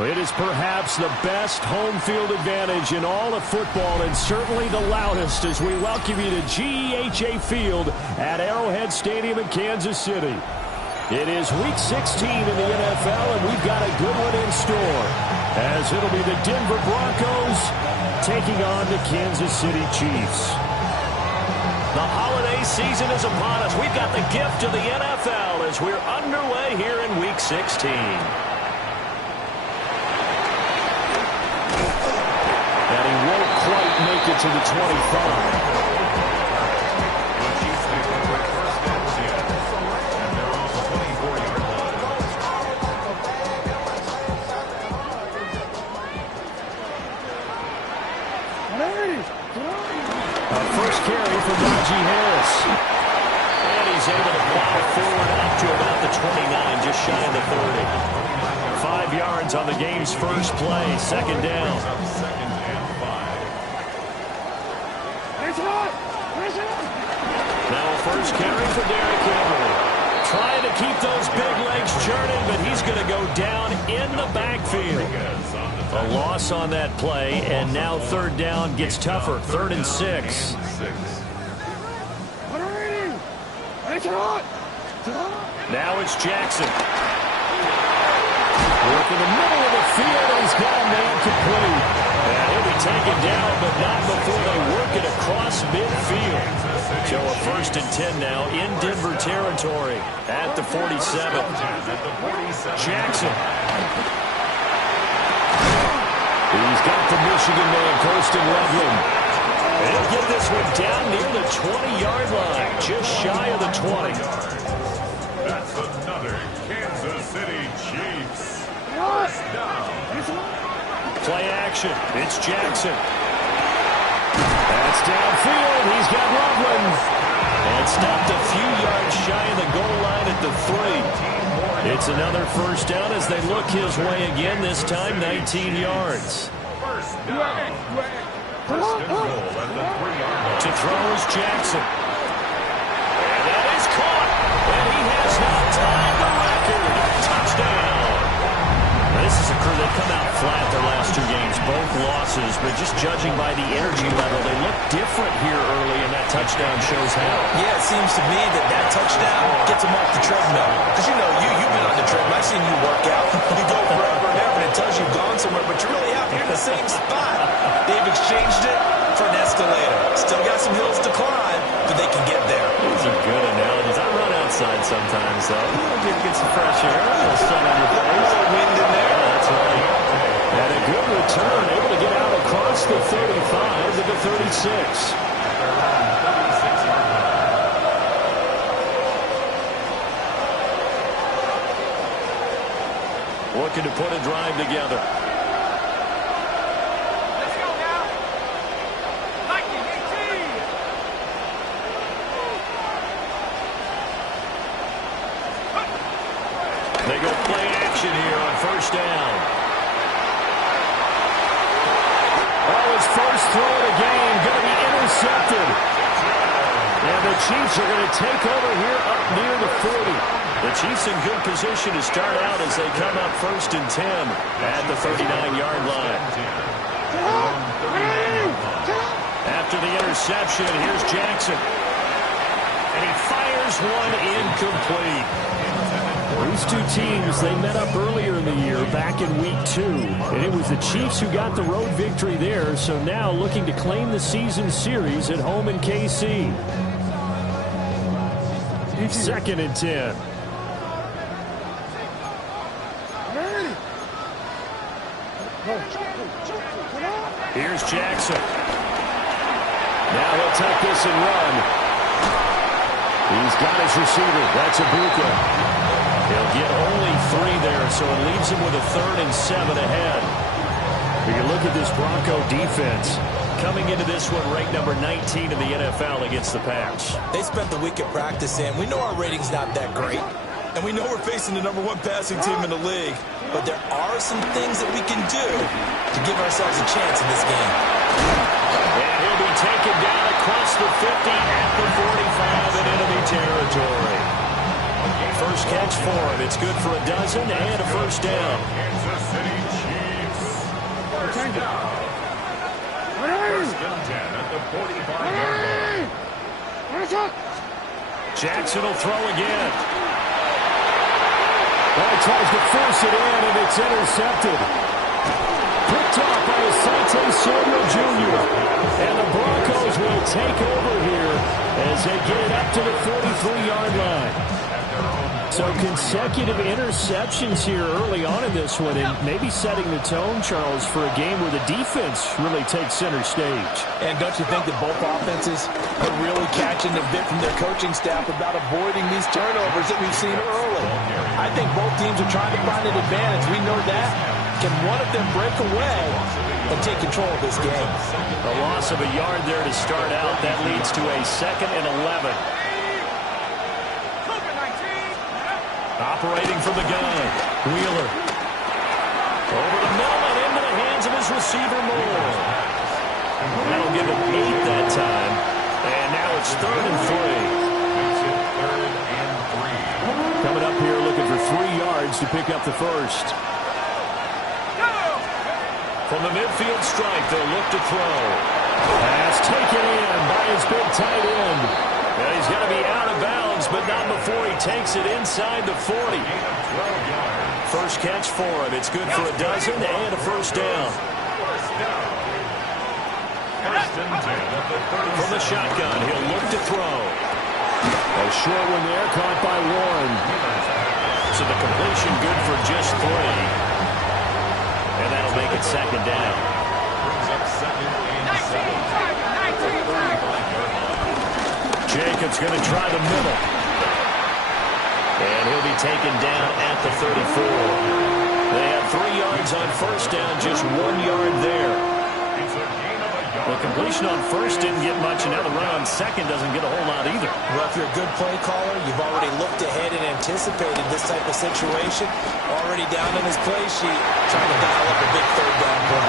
It is perhaps the best home field advantage in all of football, and certainly the loudest, as we welcome you to GEHA Field at Arrowhead Stadium in Kansas City. It is Week 16 in the NFL, and we've got a good one in store, as it'll be the Denver Broncos taking on the Kansas City Chiefs. The holiday season is upon us. We've got the gift of the NFL as we're underway here in Week 16. And he won't quite make it to the 25. First carry for Najee Harris. And he's able to plow forward out to about the 29, just shy of the 30. 5 yards on the game's first play, second down. Now a first carry for Derrick Henry. Trying to keep those big legs churning, but he's going to go down in the backfield. A loss on that play, and now third down gets tougher. 3rd and 6. Now it's Jackson. Work in the middle of the field, and he's got a man complete. And he'll be taken down, but not before they work it across midfield. So a 1st and 10 now in Denver territory at the 47. Jackson. He's got the Michigan man, Kirsten Loveland. And he'll get this one down near the 20-yard line, just shy of the 20. That's another Kansas City Chiefs. First down. Play action. It's Jackson. That's downfield. He's got Loveland. And stopped a few yards shy of the goal line at the 3. It's another first down as they look his way again, this time 19 yards. First down. First and goal at the 3-yard line. To throw is Jackson. And that is caught. And he has now tied the record. Touchdown. This is a crew that come out flat their last 2 games, both losses, but just judging by the energy level, they look different here early, and that touchdown shows how. Yeah, it seems to me that touchdown gets them off the treadmill. Because, you know, you've been on the treadmill. I've seen you work out. You go forever and ever, and it tells you've gone somewhere, but you're really out here in the same spot. They've exchanged it for an escalator. Still got some hills to climb, but they can get there. These are good analogies. I run outside sometimes, though. Get some fresh air, a little sun on your face. A little wind in there. That's right. And a good return, able to get out across the 35 to the 36. Looking to put a drive together. Let's go now. Lightning 18. They go play action here on first down. Oh, his first throw of the game going to be intercepted. And the Chiefs are going to take over here up near the 40. The Chiefs in good position to start out as they come up 1st and 10 at the 39-yard line. After the interception, here's Jackson. And he fires one incomplete. These 2 teams, they met up earlier in the year back in Week 2. And it was the Chiefs who got the road victory there, so now looking to claim the season series at home in KC. 2nd and 10. Here's Jackson. Now he'll take this and run. He's got his receiver. That's Ibuka. He'll get only 3 there, so it leaves him with a 3rd and 7 ahead. But you look at this Bronco defense. Coming into this one, ranked number 19 in the NFL against the pass. They spent the week at practice, and we know our rating's not that great. And we know we're facing the number 1 passing team in the league. But there are some things that we can do to give ourselves a chance in this game. And he'll be taken down across the 50 at the 45 in enemy territory. First catch for him. It's good for a dozen and a first down. Kansas City Chiefs. First down. First and 10 at the 45-yard line. Jackson will throw again. Well, he tries to force it in, and it's intercepted. Picked off by Asante Samuel Jr. And the Broncos will take over here as they get it up to the 43-yard line. So consecutive interceptions here early on in this one, and maybe setting the tone, Charles, for a game where the defense really takes center stage. And don't you think that both offenses are really catching the bit from their coaching staff about avoiding these turnovers that we've seen early? I think both teams are trying to find an advantage. We know that. Can one of them break away and take control of this game? A loss of a yard there to start out. That leads to a 2nd and 11. Operating from the gun, Wheeler. Over the middle and into the hands of his receiver, Moore. That'll give him 8 that time. And now it's 3rd and 3. Coming up here looking for 3 yards to pick up the first. From the midfield stripe, they'll look to throw. Pass taken in by his big tight end. And he's got to be out of bounds, but not before he takes it inside the 40. First catch for him. It's good for a dozen and a first down. From the shotgun, he'll look to throw. A short one there, caught by Warren. So the completion good for just 3. And that'll make it 2nd down. Jacobs going to try the middle. And he'll be taken down at the 34. They have 3 yards on first down, just 1 yard there. The completion on first didn't get much, and now the run on second doesn't get a whole lot either. Well, if you're a good play caller, you've already looked ahead and anticipated this type of situation. Already down in his play sheet, trying to dial up a big 3rd down play.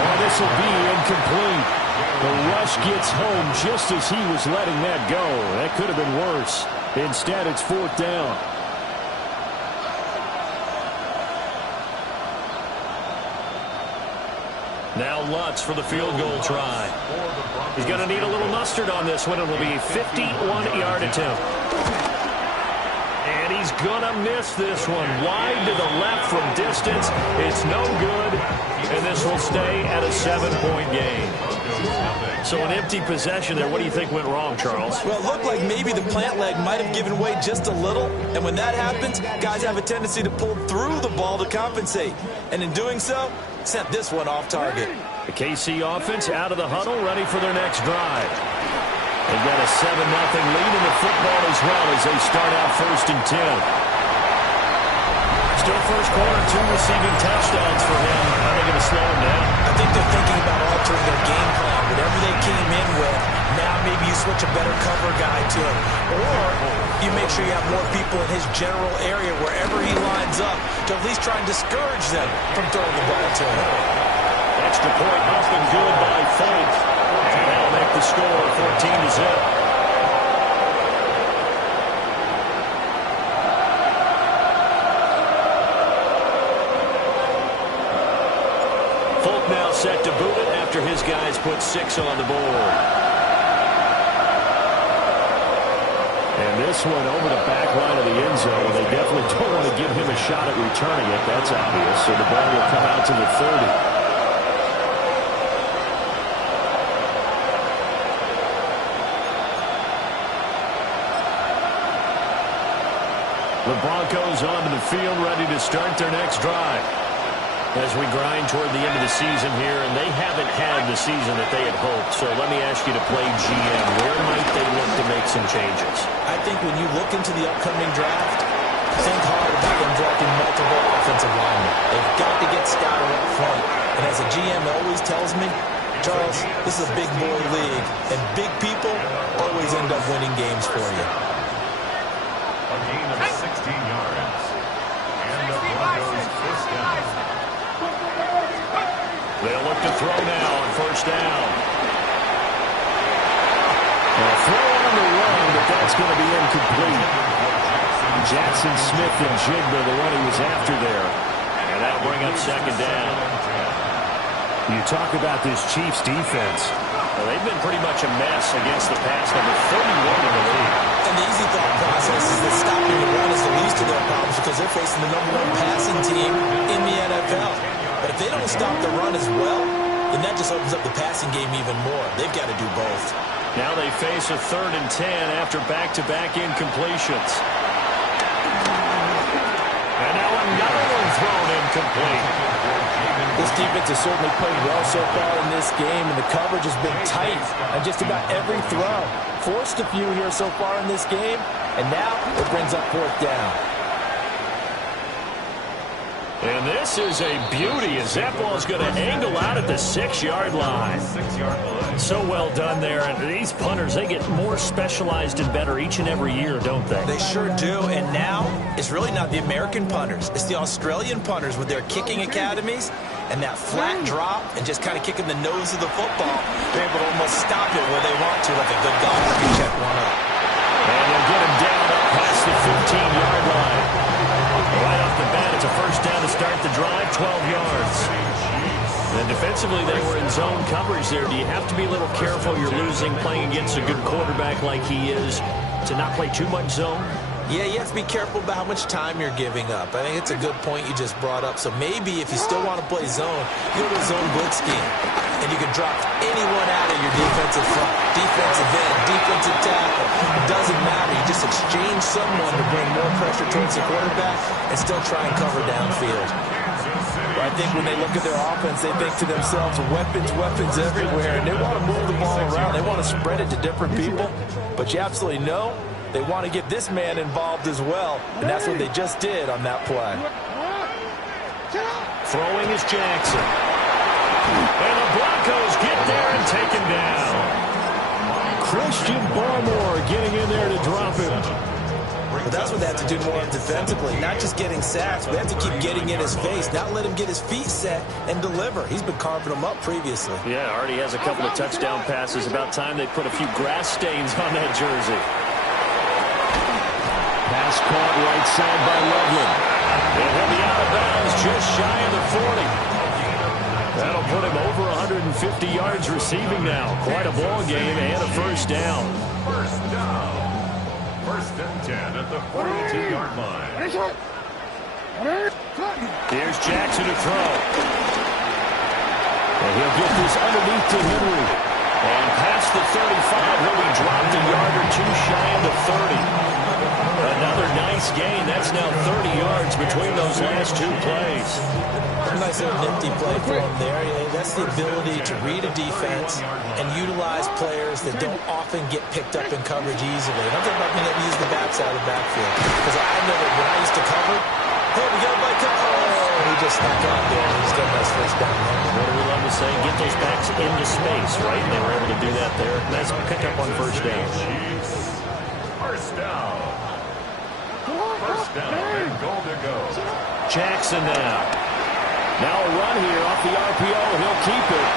Oh, this will be incomplete. The rush gets home just as he was letting that go. That could have been worse. Instead, it's 4th down. Now Lutz for the field goal try. He's going to need a little mustard on this one. It will be a 51-yard attempt. And he's going to miss this one. Wide to the left from distance. It's no good. And this will stay at a 7-point game. So an empty possession there. What do you think went wrong, Charles? Well, it looked like maybe the plant leg might have given way just a little. And when that happens, guys have a tendency to pull through the ball to compensate. And in doing so, sent this one off target. The KC offense out of the huddle, ready for their next drive. They've got a 7-0 lead in the football as well as they start out 1st and 10. Still first quarter, 2 receiving touchdowns for him. How are they going to slow him down? I think they're thinking about altering their game plan. Whatever they came in with, now maybe you switch a better cover guy to him. Or you make sure you have more people in his general area wherever he lines up to at least try and discourage them from throwing the ball to him. Extra point up and good by Funk. And that'll make the score 14-0. Now set to boot it after his guys put 6 on the board. And this one over the back line of the end zone. They definitely don't want to give him a shot at returning it. That's obvious. So the ball will come out to the 30. The Broncos onto the field, ready to start their next drive. As we grind toward the end of the season here, and they haven't had the season that they had hoped. So let me ask you to play GM. Where might they look to make some changes? I think when you look into the upcoming draft, think hard about them drafting multiple offensive linemen. They've got to get scouted up front. And as a GM always tells me, Charles, this is a big boy league, and big people always end up winning games for you. A gain of 16 yards. And the Broncos first down. They'll look to throw now on first down. A throw on the run, but that's going to be incomplete. Jackson Smith and Jigba, the one he was after there. And that'll bring up 2nd down. You talk about this Chiefs defense. Well, they've been pretty much a mess against the pass, number 31 in the league. And the easy thought process is that stopping the run is the least of their problems because they're facing the #1 passing team in the NFL. But if they don't stop the run as well, then that just opens up the passing game even more. They've got to do both. Now they face a 3rd and 10 after back-to-back incompletions. And now another one thrown incomplete. This defense has certainly played well so far in this game, and the coverage has been tight on just about every throw. Forced a few here so far in this game, and now it brings up 4th down. And this is a beauty as that ball's going to angle out at the 6-yard line. 6-yard line. So well done there. And these punters, they get more specialized and better each and every year, don't they? They sure do. And now it's really not the American punters. It's the Australian punters with their kicking academies and that flat drop and just kind of kicking the nose of the football. They're able to almost stop it where they want to, like a good golfer can check one up. And they'll get him down up past the 15-yard line. Right off the bat, it's a 1st down to start the drive, 12 yards. And defensively, they were in zone coverage there. Do you have to be a little careful? You're losing, playing against a good quarterback like he is, to not play too much zone? Yeah, you have to be careful about how much time you're giving up. I think it's a good point you just brought up. So maybe if you still want to play zone, you go to a zone blitz scheme. And you can drop anyone out of your defensive front, defensive end, defensive tackle. It doesn't matter. You just exchange someone to bring more pressure towards the quarterback and still try and cover downfield. Well, I think when they look at their offense, they think to themselves, weapons, weapons everywhere. And they want to move the ball around. They want to spread it to different people. But you absolutely know they want to get this man involved as well. And that's what they just did on that play. Throwing is Jackson. And the Broncos get there and take him down. Christian Barmore getting in there to drop him. But that's what they have to do more defensively, not just getting sacks, but they have to keep getting in his face, not let him get his feet set and deliver. He's been carving them up previously. Yeah, already has a couple of touchdown passes. About time they put a few grass stains on that jersey. Pass caught right side by Loveland. And he'll be out of bounds just shy of the 40. That'll put him over 150 yards receiving now. Quite a ball game and a 1st down. 1st down. 1st and 10 at the 42-yard line. Here's Jackson to throw. And he'll get this underneath to Henry. And past the 35, he'll be dropped a yard or two shy of the 30. Another nice gain. That's now 30 yards between those last 2 plays. A nice little nifty play for him there. Yeah, that's the ability to read a defense and utilize players that don't often get picked up in coverage easily. And I'm talking about being able to use the backside of the backfield. Because I know that when I used to cover, hey, we got a bike. Oh, he just snuck out there and he's got a nice 1st down there. What do we love to say? Get those backs into space, right? And they were able to do that there. Nice pickup on 1st down. 1st down. 1st down and goal to go. Jackson now. Now a run here off the RPO. He'll keep it.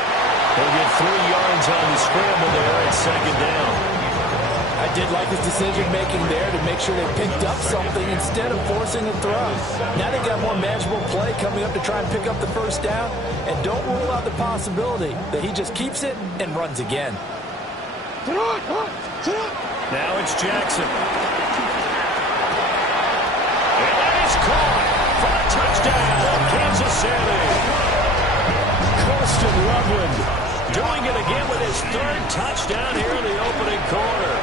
He'll get 3 yards on the scramble there at 2nd down. I did like his decision-making there to make sure they picked up something instead of forcing a throw. Now they got a more manageable play coming up to try and pick up the 1st down. And don't rule out the possibility that he just keeps it and runs again. Now it's Jackson. And that is caught for a touchdown, Kansas City. Christian Loveland doing it again with his 3rd touchdown here in the opening quarter.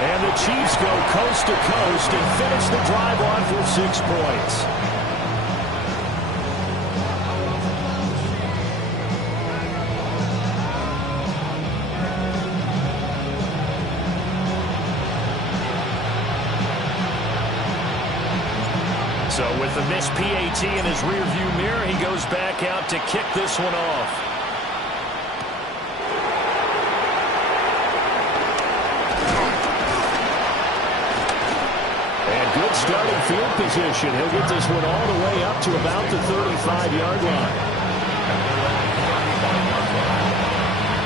And the Chiefs go coast to coast and finish the drive on for 6 points. So with the missed PAT in his rearview mirror, he goes back out to kick this one off. Good starting field position. He'll get this one all the way up to about the 35-yard line.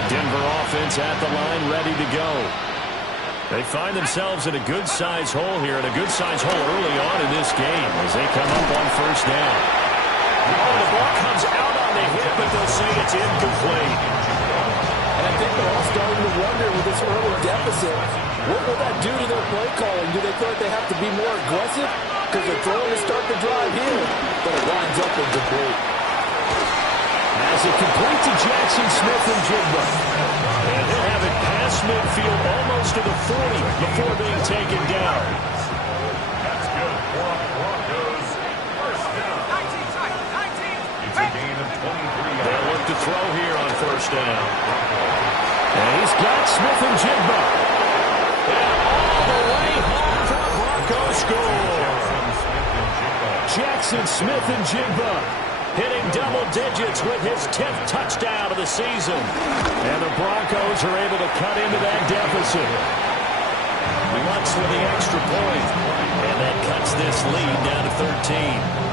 Denver offense at the line, ready to go. They find themselves in a good-sized hole here, and a good-sized hole early on in this game as they come up on 1st down. Oh, the ball comes out on the hit, but they'll say it's incomplete. And I think they're all starting to wonder with this early deficit, what will that do to their play calling? Do they feel like they have to be more aggressive? Because they're throwing to start the drive here, but it winds up incomplete. As it complete to Jackson Smith and Jigba. And he'll have it past midfield almost to the 40 before being taken down. That's good for Broncos. First down. 19. It's a gain of 23 They'll look yards. to throw here on first down. And he's got Smith and Jigba. And all the way home for a Broncos score. Jackson Smith and Jigba hitting double digits with his 10th touchdown of the season. And the Broncos are able to cut into that deficit. Lutz with the extra point. And that cuts this lead down to 13.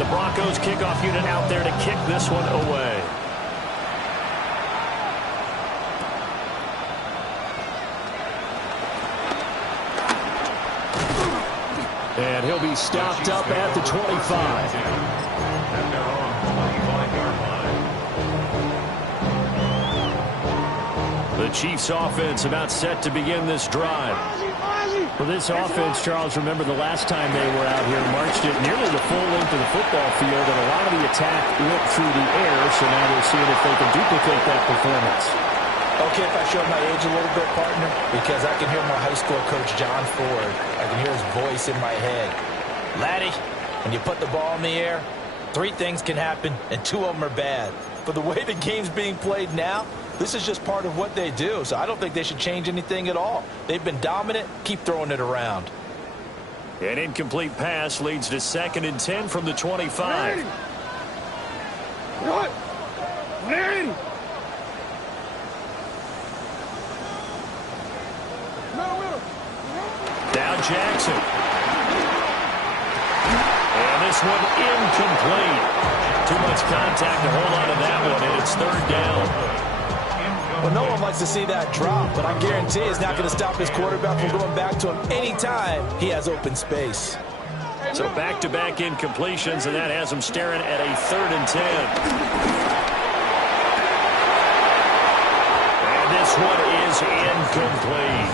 The Broncos kickoff unit out there to kick this one away. And he'll be stopped up at the 25. And they're on the 25-yard line. The Chiefs offense about set to begin this drive. For this offense, Charles, remember the last time they were out here, marched it nearly the full length of the football field, and a lot of the attack went through the air, so now they're seeing if they can duplicate that performance. Okay, if I show my age a little bit, partner, because I can hear my high school coach, John Ford. I can hear his voice in my head. Laddie, when you put the ball in the air, 3 things can happen, and 2 of them are bad. For the way the game's being played now, this is just part of what they do, so I don't think they should change anything at all. They've been dominant. Keep throwing it around. An incomplete pass leads to 2nd and 10 from the 25. What? Larry! Down Jackson. And this one incomplete. Too much contact to hold on to that one, and it's 3rd down. Well, no one likes to see that drop, but I guarantee it's not going to stop his quarterback from going back to him anytime he has open space. So back-to-back incompletions, and that has him staring at a 3rd and 10. And this one is incomplete.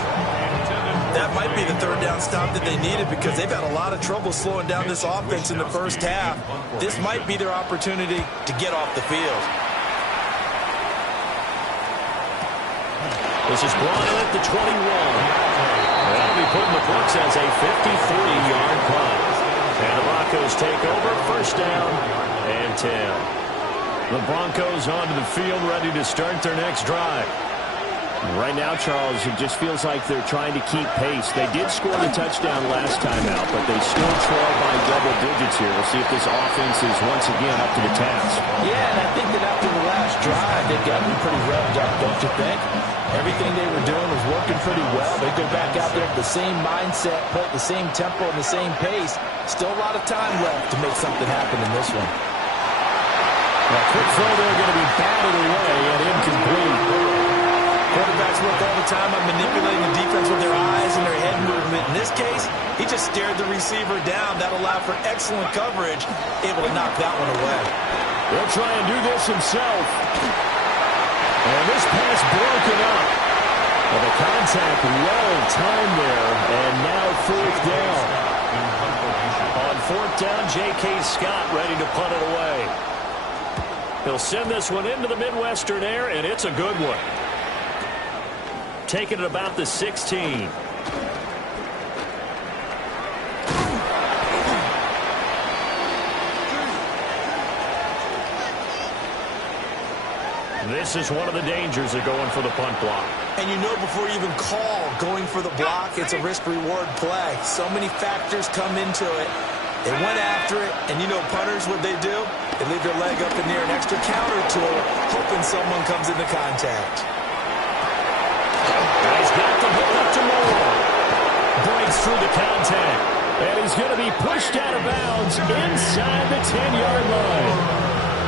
That might be the 3rd down stop that they needed because they've had a lot of trouble slowing down this offense in the first half. This might be their opportunity to get off the field. This is brought in at the 21. That'll be put in the books as a 53-yard punt. And the Broncos take over, 1st down and 10. The Broncos onto the field, ready to start their next drive. Right now, Charles, it just feels like they're trying to keep pace. They did score the touchdown last time out, but they still trail by double digits here. We'll see if this offense is once again up to the task. Yeah, and I think that after the last drive, they got me pretty revved up, don't you think? Everything they were doing was working pretty well. They go back out there with the same mindset, play at the same tempo and the same pace. Still a lot of time left to make something happen in this one. A quick throw there going to be batted away and incomplete. Quarterbacks work all the time on manipulating the defense with their eyes and their head movement. In this case, he just stared the receiver down. That allowed for excellent coverage, able to knock that one away. He'll try and do this himself. And this pass broken up. Well, the contact well timed there, and now 4th down. On 4th down, J.K. Scott ready to punt it away. He'll send this one into the Midwestern air, and it's a good one. Taking it about the 16. This is one of the dangers of going for the punt block. And you know before you even call going for the block, it's a risk-reward play. So many factors come into it. They went after it, and you know punters, what they do? They leave their leg up in there, an extra counter tool, hoping someone comes into contact. He's got the ball up to Moore. Breaks through the contact. And he's going to be pushed out of bounds inside the 10-yard line.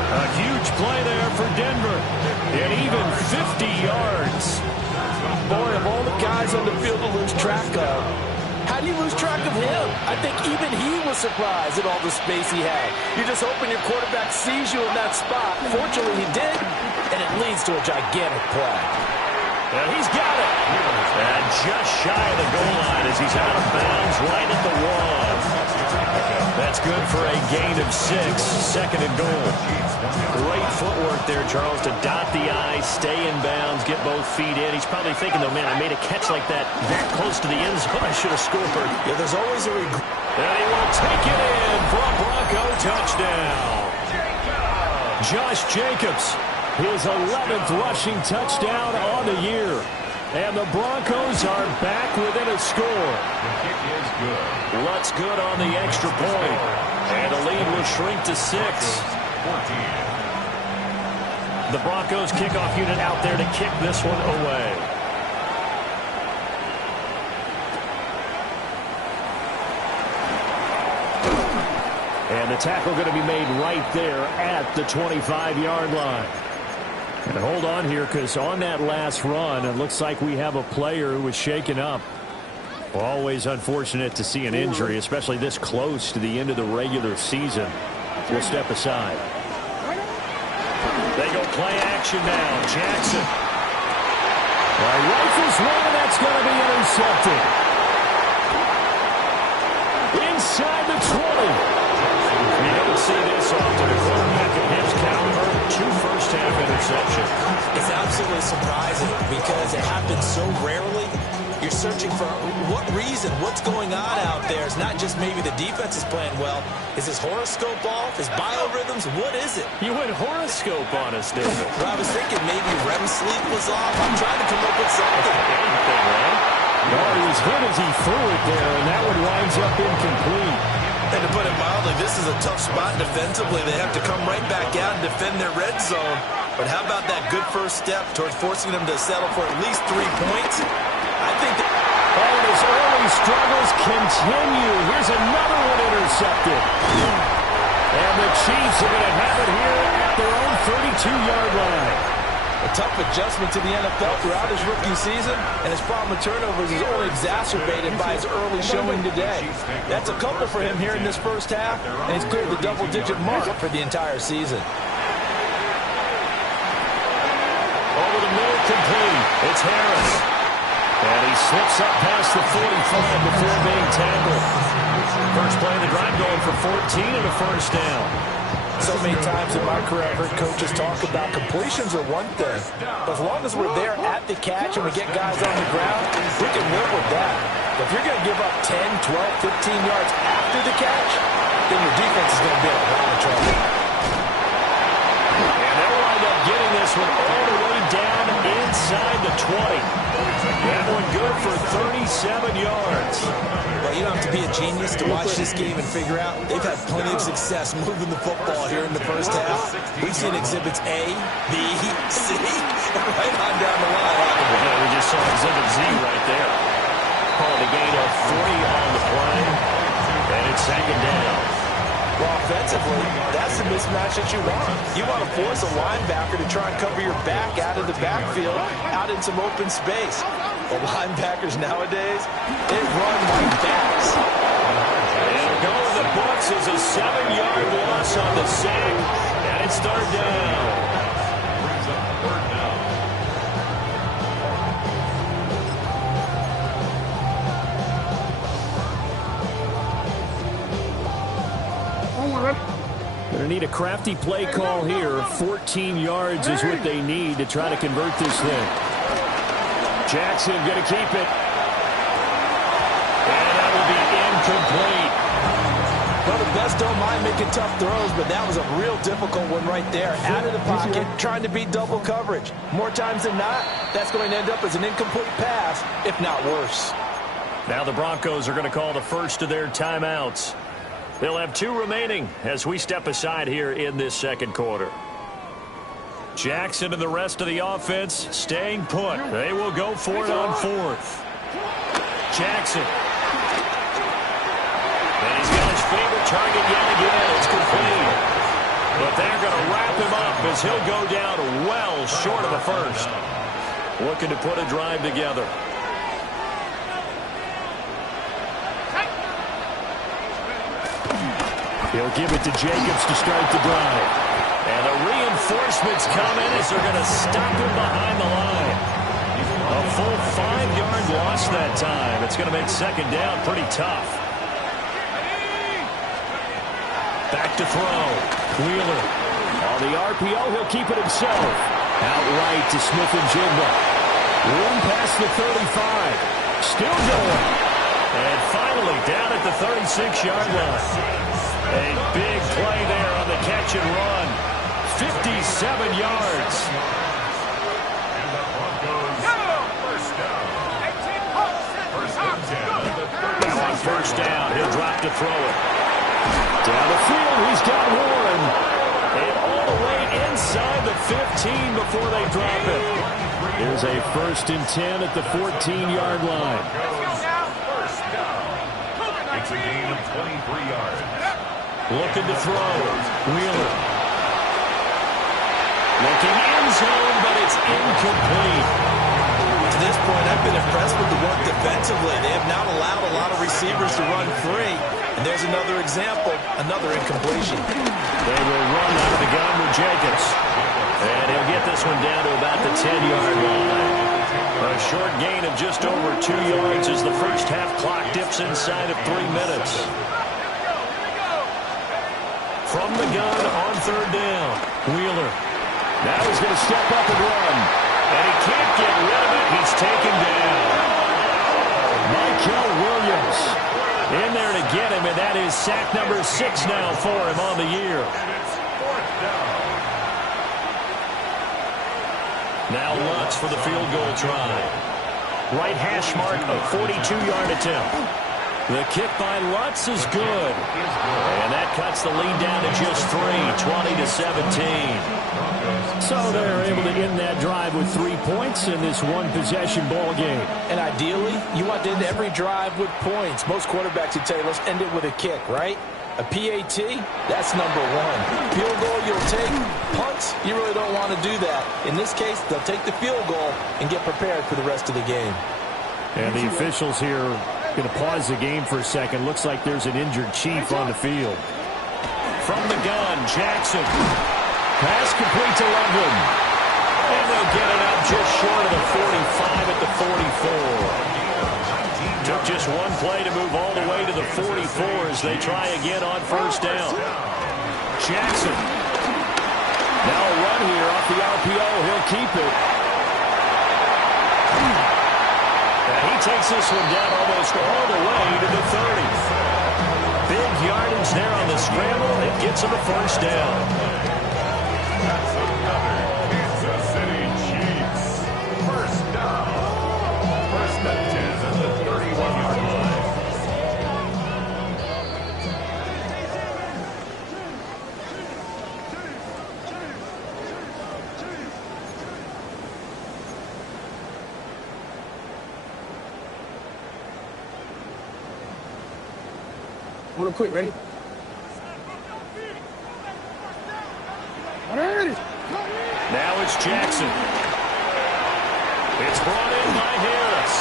A huge play there for Denver. And even 50 yards. Boy, of all the guys on the field to lose track of, how how do you lose track of him? I think even he was surprised at all the space he had. You're just hoping your quarterback sees you in that spot. Fortunately, he did, and it leads to a gigantic play. And he's got it. And just shy of the goal line as he's out of bounds right at the 1. That's good for a gain of 6, second and goal. Great footwork there, Charles, to dot the I, stay in bounds, get both feet in. He's probably thinking, though, man, I made a catch like that close to the end zone. I should have scored. Yeah, there's always a regret. And he will take it in for a Bronco touchdown. Josh Jacobs, his 11th rushing touchdown on the year. And the Broncos are back within a score. The kick is good. Lutz good on the extra point. And the lead will shrink to 6. 14. The Broncos kickoff unit out there to kick this one away. And the tackle going to be made right there at the 25-yard line. And hold on here, because on that last run, it looks like we have a player who was shaken up. Always unfortunate to see an injury, especially this close to the end of the regular season. We'll step aside. They go play action now. Jackson. Rifles one, and that's going to be intercepted. Inside the 20. You don't see this often. A quarterback of his caliber, 2 first-half interceptions. It's absolutely surprising because it happens so rarely. You're searching for what reason, what's going on out there. It's not just maybe the defense is playing well. Is his horoscope off? His biorhythms? What is it? You went horoscope on us, David. Well, I was thinking maybe REM sleep was off. I'm trying to come up with something. Anything, right? No, he was hit as he threw it there, and that one winds up incomplete. And to put it mildly, this is a tough spot defensively. They have to come right back out and defend their red zone. But how about that good first step towards forcing them to settle for at least 3 points? I think that... And his early struggles continue. Here's another one intercepted. And the Chiefs are going to have it here at their own 32-yard line. A tough adjustment to the NFL throughout his rookie season, and his problem with turnovers is only exacerbated by his early showing today. That's a couple for him here in this first half, and he's cleared the double-digit mark for the entire season. Over the middle, complete. It's Harris. And he slips up past the 45 before being tackled. First play of the drive going for 14 and a first down. So many times in my career, I've heard coaches talk about completions are one thing. But as long as we're there at the catch and we get guys on the ground, we can live with that. But if you're going to give up 10, 12, 15 yards after the catch, then your defense is going to be in a lot of trouble. And they'll wind up getting this one all the way down inside the 20. That one good for 37 yards. Well, you don't have to be a genius to watch this game and figure out they've had plenty of success moving the football here in the first half. We've seen exhibits A, B, C, right on down the line. Yeah, we just saw exhibit Z right there. Called a gain of 3 on the play, and it's second down. Well, offensively, that's the mismatch that you want. You want to force a linebacker to try and cover your back out of the backfield, out in some open space. The linebackers nowadays, they run like backs. It'll go in the books as a 7-yard loss on the sack, and it's third down. Brings up third down. Going to need a crafty play call here. 14 yards is what they need to try to convert this thing. Jackson going to keep it. And that will be incomplete. Well, the best don't mind making tough throws, but that was a real difficult one right there. Out of the pocket, trying to beat double coverage. More times than not, that's going to end up as an incomplete pass, if not worse. Now the Broncos are going to call the first of their timeouts. They'll have 2 remaining as we step aside here in this second quarter. Jackson and the rest of the offense staying put. They will go for it on 4th. Jackson. And he's got his favorite target yet again. It's complete. But they're going to wrap him up as he'll go down well short of the first. Looking to put a drive together. He'll give it to Jacobs to start the drive. And the reinforcements come in as they're going to stop him behind the line. A full 5-yard loss that time. It's going to make second down pretty tough. Back to throw. Wheeler. On the RPO, he'll keep it himself. Outright to Smith-Njigba. Room past the 35. Still going. And finally down at the 36-yard line. A big play there on the catch and run. 57 yards. And the Broncos first down. Now on first down, he'll drop to throw it. Down the field, he's got Warren. And all the way inside the 15 before they drop it. Here's a 1st and 10 at the 14-yard line. First down. It's a gain of 23 yards. Looking to throw. Wheeler. Looking end zone, but it's incomplete. To this point, I've been impressed with the work defensively. They have not allowed a lot of receivers to run free. And there's another example, another incompletion. They will run out of the gun with Jacobs. And he'll get this one down to about the 10-yard line. A short gain of just over 2 yards as the first half clock dips inside of 3 minutes. From the gun on third down, Wheeler. Now he's going to step up and run. And he can't get rid of it. He's taken down. Michael Williams in there to get him, and that is sack number 6 now for him on the year. Now Lutz for the field goal try. Right hash mark, a 42-yard attempt. The kick by Lutz is good. And that cuts the lead down to just 3, 20-17. So they're able to end that drive with 3 points in this one-possession ball game. And ideally, you want to end every drive with points. Most quarterbacks would tell you, let's end it with a kick, right? A PAT, that's number 1. Field goal you'll take. Punts, you really don't want to do that. In this case, they'll take the field goal and get prepared for the rest of the game. And the officials here going to pause the game for a second. Looks like there's an injured Chief on the field. From the gun, Jackson. Pass complete to Loveland. And they'll get it out just short of the 45 at the 44. Took just one play to move all the way to the 44 as they try again on first down. Jackson. Now a run here off the RPO. He'll keep it. And he takes this one down almost all the way to the 30. Big yardage there on the scramble. It gets him a first down. That's another Kansas City Chiefs. First down. First and 10 at the 31-yard line. Real quick, ready? Now it's Jackson. It's brought in by Harris.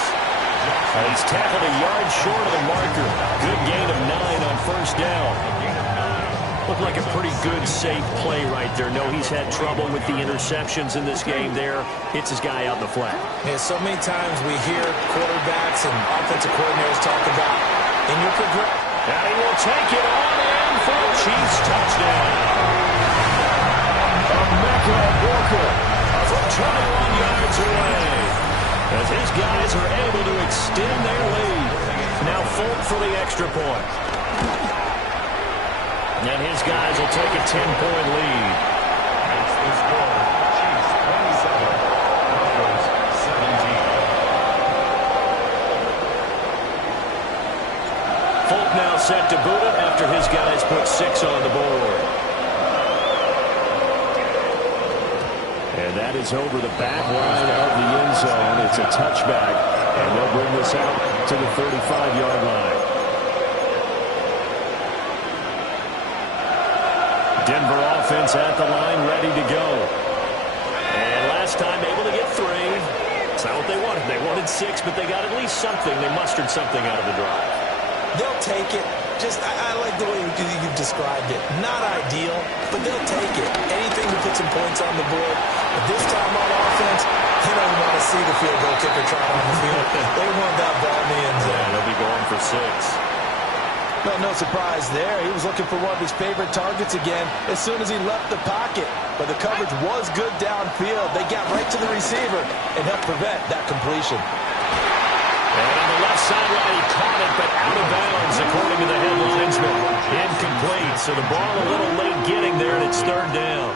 He's tackled a yard short of the marker. Good gain of 9 on first down. Looked like a pretty good, safe play right there. No, he's had trouble with the interceptions in this game there. Hits his guy out in the flat. Yeah, so many times we hear quarterbacks and offensive coordinators talk about in your progression. And he will take it on in for a Chiefs touchdown. Emeka Walker from 21 yards away. As his guys are able to extend their lead. Now Folk for the extra point. And his guys will take a 10-point lead. That's the score. Chiefs 27. Broncos 17. Folk now set to boot it after his guys put 6 on the board. And that is over the back line of the end zone. It's a touchback. And they'll bring this out to the 35-yard line. Denver offense at the line, ready to go. And last time able to get 3. It's not what they wanted. They wanted 6, but they got at least something. They mustered something out of the drive. They'll take it. I like the way you've described it. Not ideal, but they'll take it. Anything to put some points on the board. But this time on offense, they don't want to see the field goal kicker trot on the field. They want that ball in the end zone. Yeah, they'll be going for 6. Well, no surprise there. He was looking for one of his favorite targets again as soon as he left the pocket. But the coverage was good downfield. They got right to the receiver and helped prevent that completion. And on the left sideline, he caught it, but out of bounds, according to the head linesman. Incomplete, so the ball a little late getting there, and it's 3rd down.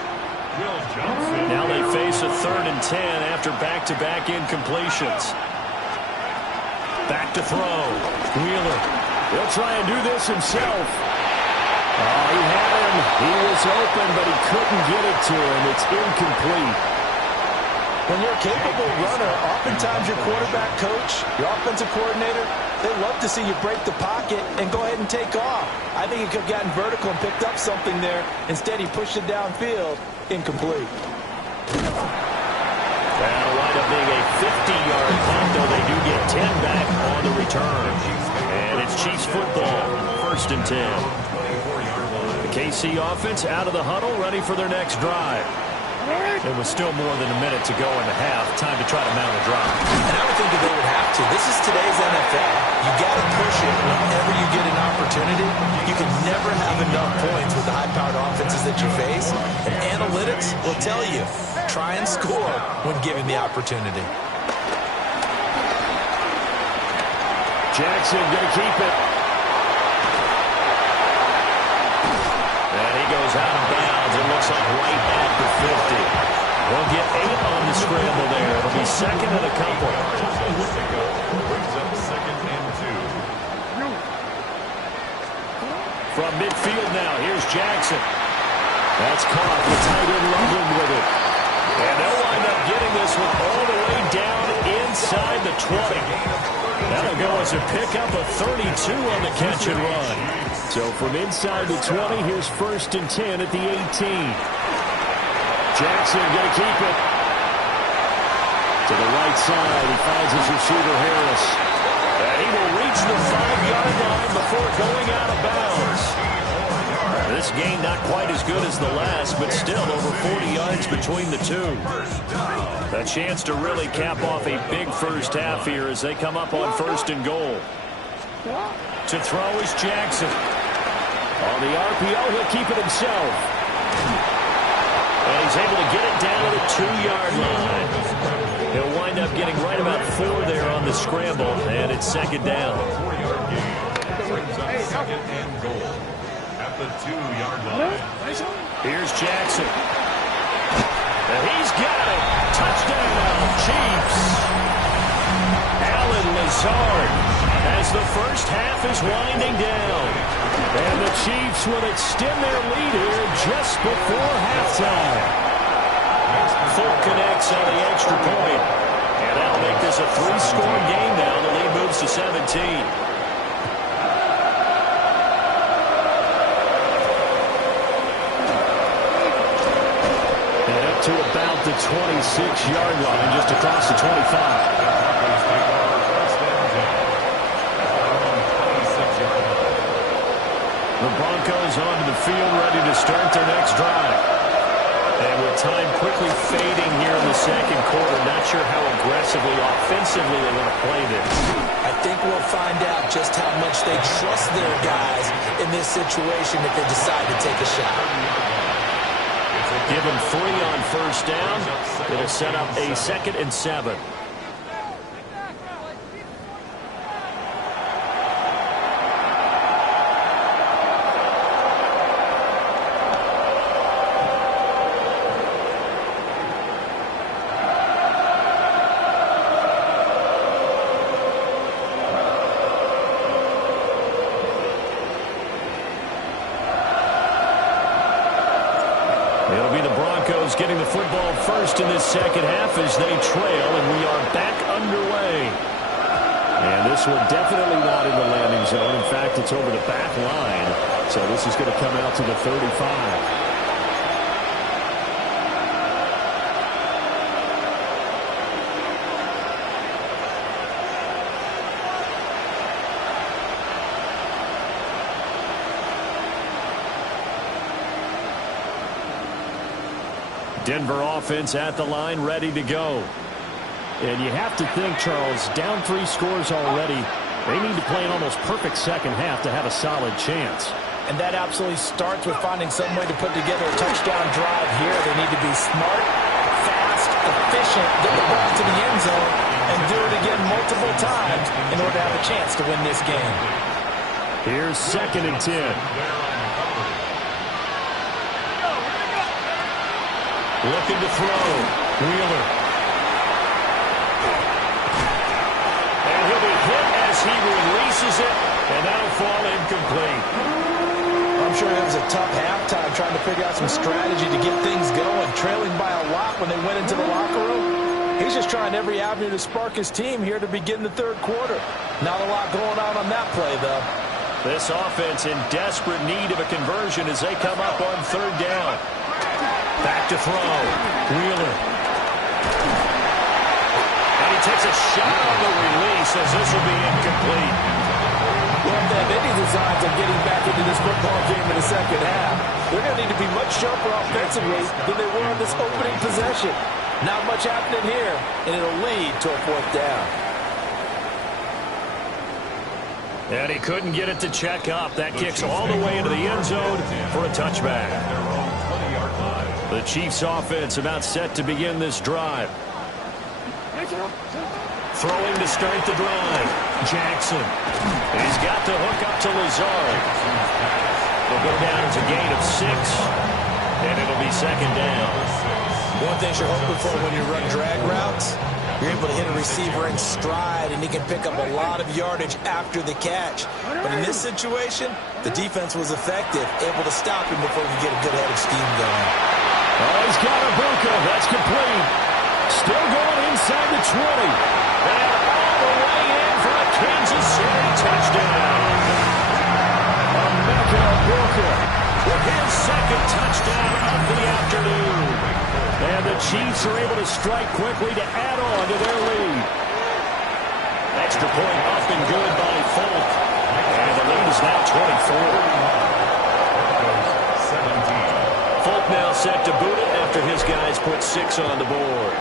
Now they face a 3rd and 10 after back-to-back incompletions. Back to throw. Wheeler. He'll try and do this himself. Oh, he had him. He was open, but he couldn't get it to him. It's incomplete. When you're a capable runner, oftentimes your quarterback coach, your offensive coordinator, they love to see you break the pocket and go ahead and take off. I think he could have gotten vertical and picked up something there. Instead, he pushed it downfield. Incomplete. That'll wind up being a 50-yard punt, though they do get 10 back on the return. And it's Chiefs football, 1st and 10. The KC offense out of the huddle, ready for their next drive. It was still more than a minute to go in the half. Time to try to mount a drive. And I would think that they would have to. This is today's NFL. You got to push it whenever you get an opportunity. You can never have enough points with the high-powered offenses that you face. And analytics will tell you, try and score when given the opportunity. Jackson going to keep it. And he goes out of bounds. It looks like right at the 50. We'll get 8 on the scramble there. It'll be 2nd and a couple. Brings up 2nd and 2. From midfield now, here's Jackson. That's caught. The tight end rumbling with it. And they'll wind up getting this one all the way down inside the 20. That'll go as a pickup of 32 on the catch and run. So from inside the 20, here's 1st and 10 at the 18. Jackson going to keep it. To the right side, he finds his receiver, Harris. And he will reach the 5-yard line before going out of bounds. This game not quite as good as the last, but still over 40 yards between the two. A chance to really cap off a big first half here as they come up on 1st and goal. To throw is Jackson. On the RPO, he'll keep it himself. And he's able to get it down to the 2-yard line. He'll wind up getting right about 4 there on the scramble, and it's 2nd down. 4-yard gain. Brings up 2nd and goal at the 2-yard line. Here's Jackson. And he's got it. Touchdown, Chiefs. Alan Lazard as the first half is winding down. And the Chiefs will extend their lead here just before halftime. Full connects on the extra point. And that'll make this a 3-score game now. The lead moves to 17. And up to about the 26-yard line, just across the 25. The Broncos onto the field, ready to start their next drive. And with time quickly fading here in the 2nd quarter, not sure how aggressively, offensively they want to play this. I think we'll find out just how much they trust their guys in this situation if they decide to take a shot. Give them 3 on 1st down. It'll set up a 2nd and 7. It'll be the Broncos getting the football first in this 2nd half as they trail, and we are back underway. And this one definitely not in the landing zone. In fact, it's over the back line. So this is going to come out to the 35. Denver offense at the line, ready to go. And you have to think, Charles, down 3 scores already. They need to play an almost perfect second half to have a solid chance. And that absolutely starts with finding some way to put together a touchdown drive here. They need to be smart, fast, efficient, get the ball to the end zone, and do it again multiple times in order to have a chance to win this game. Here's 2nd and 10. Looking to throw. Wheeler. And he'll be hit as he releases it, and that'll fall incomplete. I'm sure it was a tough halftime trying to figure out some strategy to get things going, trailing by a lot when they went into the locker room. He's just trying every avenue to spark his team here to begin the 3rd quarter. Not a lot going on that play, though. This offense in desperate need of a conversion as they come up on 3rd down. Back to throw. Wheeler. And he takes a shot on the release as this will be incomplete. Well, if they have any designs of getting back into this football game in the second half, they're going to need to be much sharper offensively than they were on this opening possession. Not much happening here, and it'll lead to a 4th down. And he couldn't get it to check up. That kicks all the way into the end zone for a touchback. The Chiefs offense about set to begin this drive. Throwing to start the drive. Jackson. He's got the hook up to Lazard. Will go down as a gain of 6. And it'll be 2nd down. One thing you're hoping for when you run drag routes, you're able to hit a receiver in stride, and he can pick up a lot of yardage after the catch. But in this situation, the defense was effective, able to stop him before he could get a good head of steam going. Oh, he's got a Ibuka. That's complete. Still going inside the 20. And all the way in for a Kansas City touchdown. Ibuka with his 2nd touchdown of the afternoon. And the Chiefs are able to strike quickly to add on to their lead. Extra point up and good by Folk. And the lead is now 24. Folk now set to boot it after his guys put 6 on the board.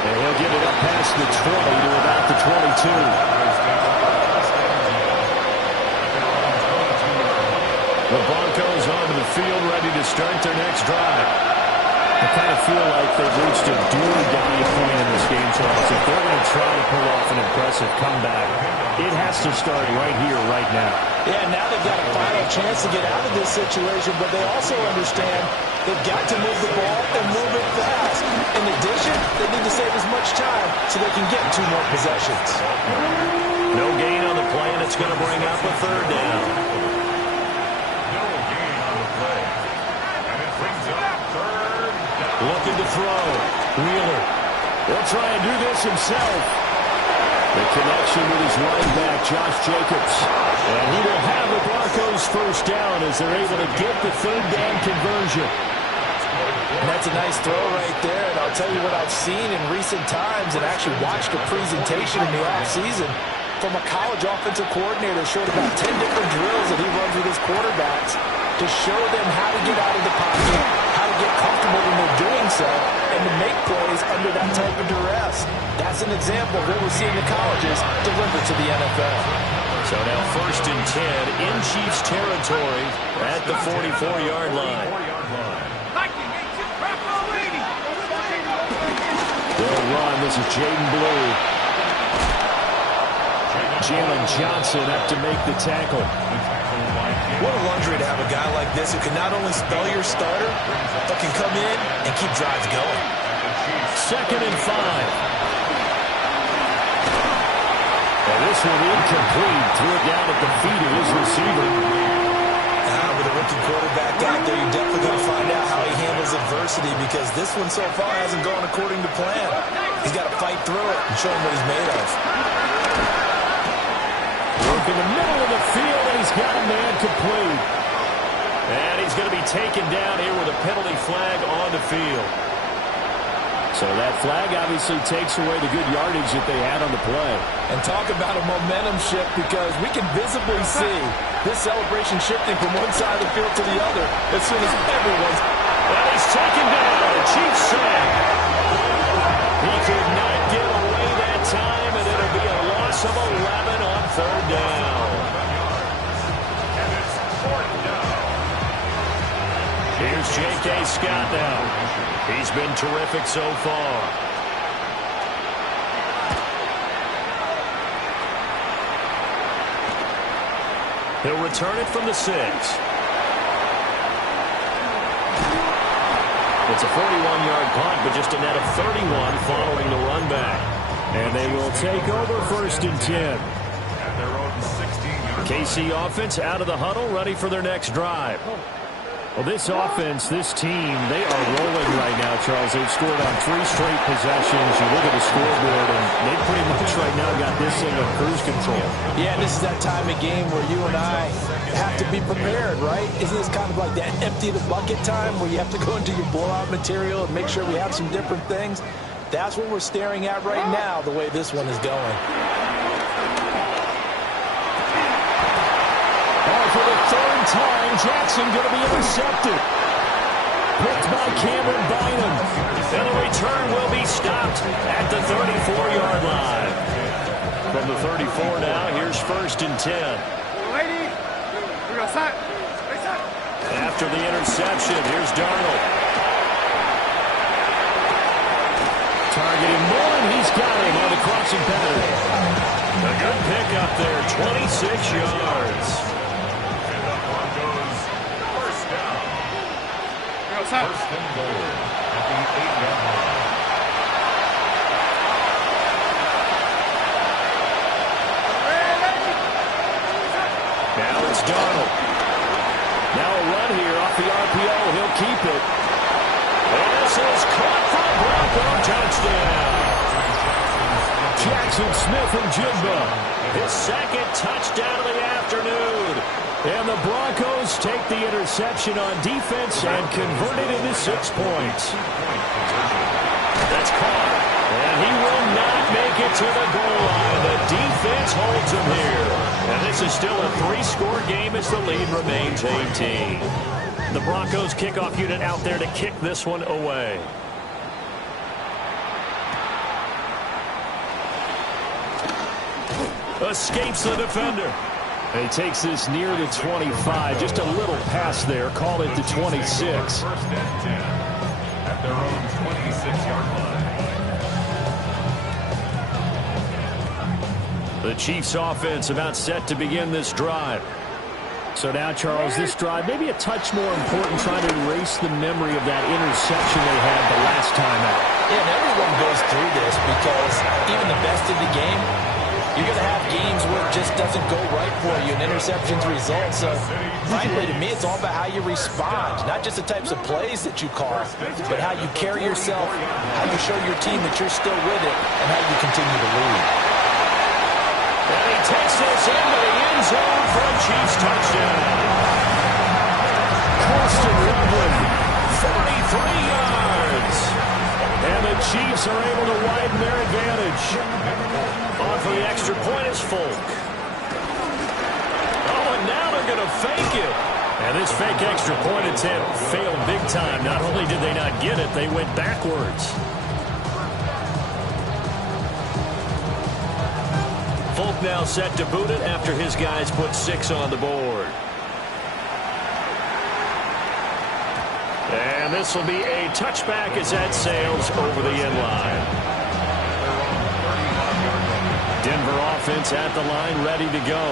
And he'll get it up past the 20 to about the 22. The Broncos onto the field, ready to start their next drive. I kind of feel like they've reached a do-or-die point in this game, Charles. If they're going to try to pull off an impressive comeback, it has to start right here, right now. Yeah, now they've got a final chance to get out of this situation, but they also understand they've got to move the ball and move it fast. In addition, they need to save as much time so they can get 2 more possessions. No gain on the play, and it's going to bring up a 3rd down. Looking to throw. Wheeler. He'll try and do this himself. The connection with his running back, Josh Jacobs. And he will have the Broncos 1st down as they're able to get the 3rd down conversion. And that's a nice throw right there. And I'll tell you what I've seen in recent times and actually watched a presentation in the offseason from a college offensive coordinator. Showed about 10 different drills that he runs with his quarterbacks to show them how to get out of the pocket, how to get comfortable when they're doing so, and to make plays under that type of duress. That's an example of what we're seeing the colleges deliver to the NFL. So now 1st and 10 in Chiefs territory at the 44-yard line. They'll run. This is Jaden Blue. Jalen Johnson up to make the tackle. What a luxury to have a guy like this who can not only spell your starter, but can come in and keep drives going. 2nd and 5. And this one incomplete. Threw it down at the feet of his receiver. With a rookie quarterback out there, you're definitely going to find out how he handles adversity, because this one so far hasn't gone according to plan. He's got to fight through it and show him what he's made of. Work in the middle of the field, and he's got a man complete. And he's going to be taken down here with a penalty flag on the field. So that flag obviously takes away the good yardage that they had on the play. And talk about a momentum shift, because we can visibly see this celebration shifting from one side of the field to the other as soon as everyone's... Well, he's taken down. The Chiefs sack. He could not get away that time, and it'll be a loss of 11 on third down. And it's fourth down. Here's J.K. Scott now. He's been terrific so far. He'll return it from the 6. It's a 41-yard punt, but just a net of 31 following the run back. And they will take over first and 10. At their own 16-yard KC offense out of the huddle, ready for their next drive. Well, this offense, this team, they are rolling right now, Charles. They've scored on 3 straight possessions. You look at the scoreboard, and they pretty much right now got this thing on cruise control. Yeah, this is that time of game where you and I have to be prepared, right? Isn't this kind of like that empty the bucket time where you have to go into your blowout material and make sure we have some different things? That's what we're staring at right now, the way this one is going. For the third time, Jackson going to be intercepted. Picked by Cameron Bynum. And the return will be stopped at the 34-yard line. From the 34 now, here's first and 10. After the interception, here's Darnold. Targeting Moore, and he's got him on the crossing pattern. A good pick up there, 26 yards. First and goal at the 8-yard line. Now it's Darnold. Now a run here off the RPO. He'll keep it. And this is caught for a Bronco touchdown. Jackson Smith and Jigba. His second touchdown of the afternoon. And the Broncos take the interception on defense and convert it into 6 points. That's caught. And he will not make it to the goal line. The defense holds him here. And this is still a 3-score game as the lead remains 18. The Broncos kickoff unit out there to kick this one away. Escapes the defender. And he takes this near the 25. Just a little pass there. Call it the 26. First and 10 at their own 26-yard line. The Chiefs offense about set to begin this drive. So now, Charles, this drive maybe a touch more important, trying to erase the memory of that interception they had the last time out. Yeah, and everyone goes through this because even the best in the game, you're going to have games where it just doesn't go right for you, and interceptions result. So, frankly, to me, it's all about how you respond, not just the types of plays that you call, but how you carry yourself, how you show your team that you're still with it, and how you continue to lead. And he takes this into the end zone for a Chiefs touchdown. Austin Loveland, 43 yards. And the Chiefs are able to widen their advantage. On for the extra point is Folk. Oh, and now they're going to fake it. And this fake extra point attempt failed big time. Not only did they not get it, they went backwards. Folk now set to boot it after his guys put 6 on the board. And this will be a touchback as that sails over the end line. Denver offense at the line, ready to go.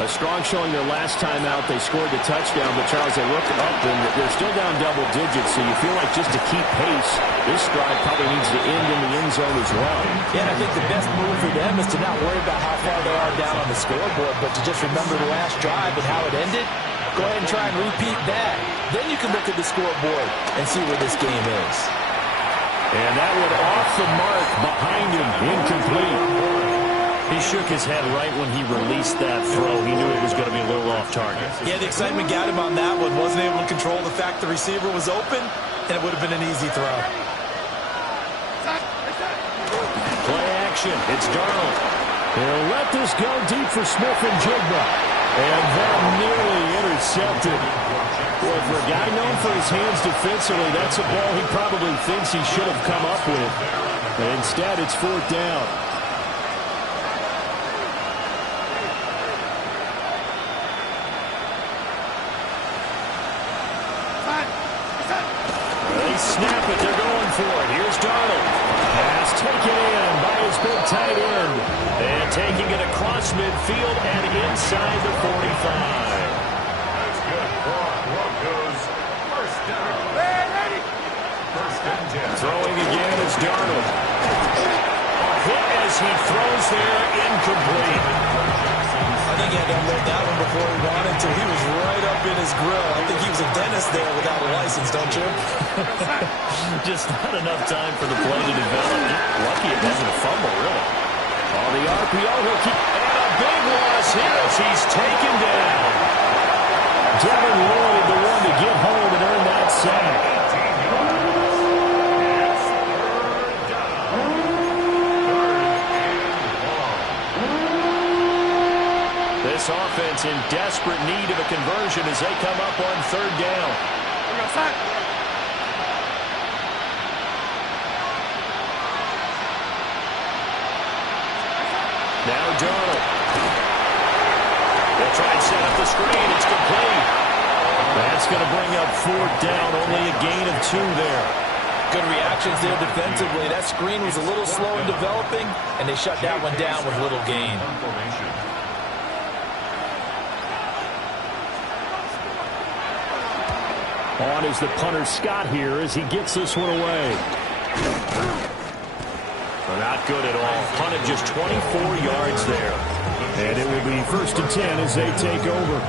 A strong showing their last time out. They scored the touchdown, but Charles, they look up and they're still down double digits, so you feel like just to keep pace, this drive probably needs to end in the end zone as well. Yeah, and I think the best move for them is to not worry about how far they are down on the scoreboard, but to just remember the last drive and how it ended. Go ahead and try and repeat that. Then you can look at the scoreboard and see where this game is. And that one off the mark behind him, incomplete. He shook his head right when he released that throw. He knew it was going to be a little off target. Yeah, the excitement got him on that one. Wasn't able to control the fact the receiver was open, and it would have been an easy throw. action. It's Darnold. He'll let this go deep for Smith and Jigba. And that nearly intercepted. Boy, for a guy known for his hands defensively, that's a ball he probably thinks he should have come up with. Instead, it's 4th down. They snap it. They're going for it. Here's Darnold. Pass taken in by his big tight end. And taking it across midfield and inside the 45. That's good. Broncos. First down. First and 10. Throwing again is Darnold. A hit as he throws there, incomplete. I think he had to unload that one before he wanted to. He was right up in his grill. I think he was a dentist there without a license, don't you? Just not enough time for the play to develop. Lucky it wasn't a fumble, really. On the RPO, he'll keep... And a big loss here as he's taken down. Devin Lloyd, the one to get home and earn that sack. This offense in desperate need of a conversion as they come up on 3rd down. Now Darnold. They'll try and set up the screen. It's complete. That's going to bring up 4th down. Only a gain of 2 there. Good reactions there defensively. That screen was a little slow in developing, and they shut that one down with little gain. On is the punter Scott here as he gets this one away. Not good at all. Punted just 24 yards there. And it will be 1st and 10 as they take over.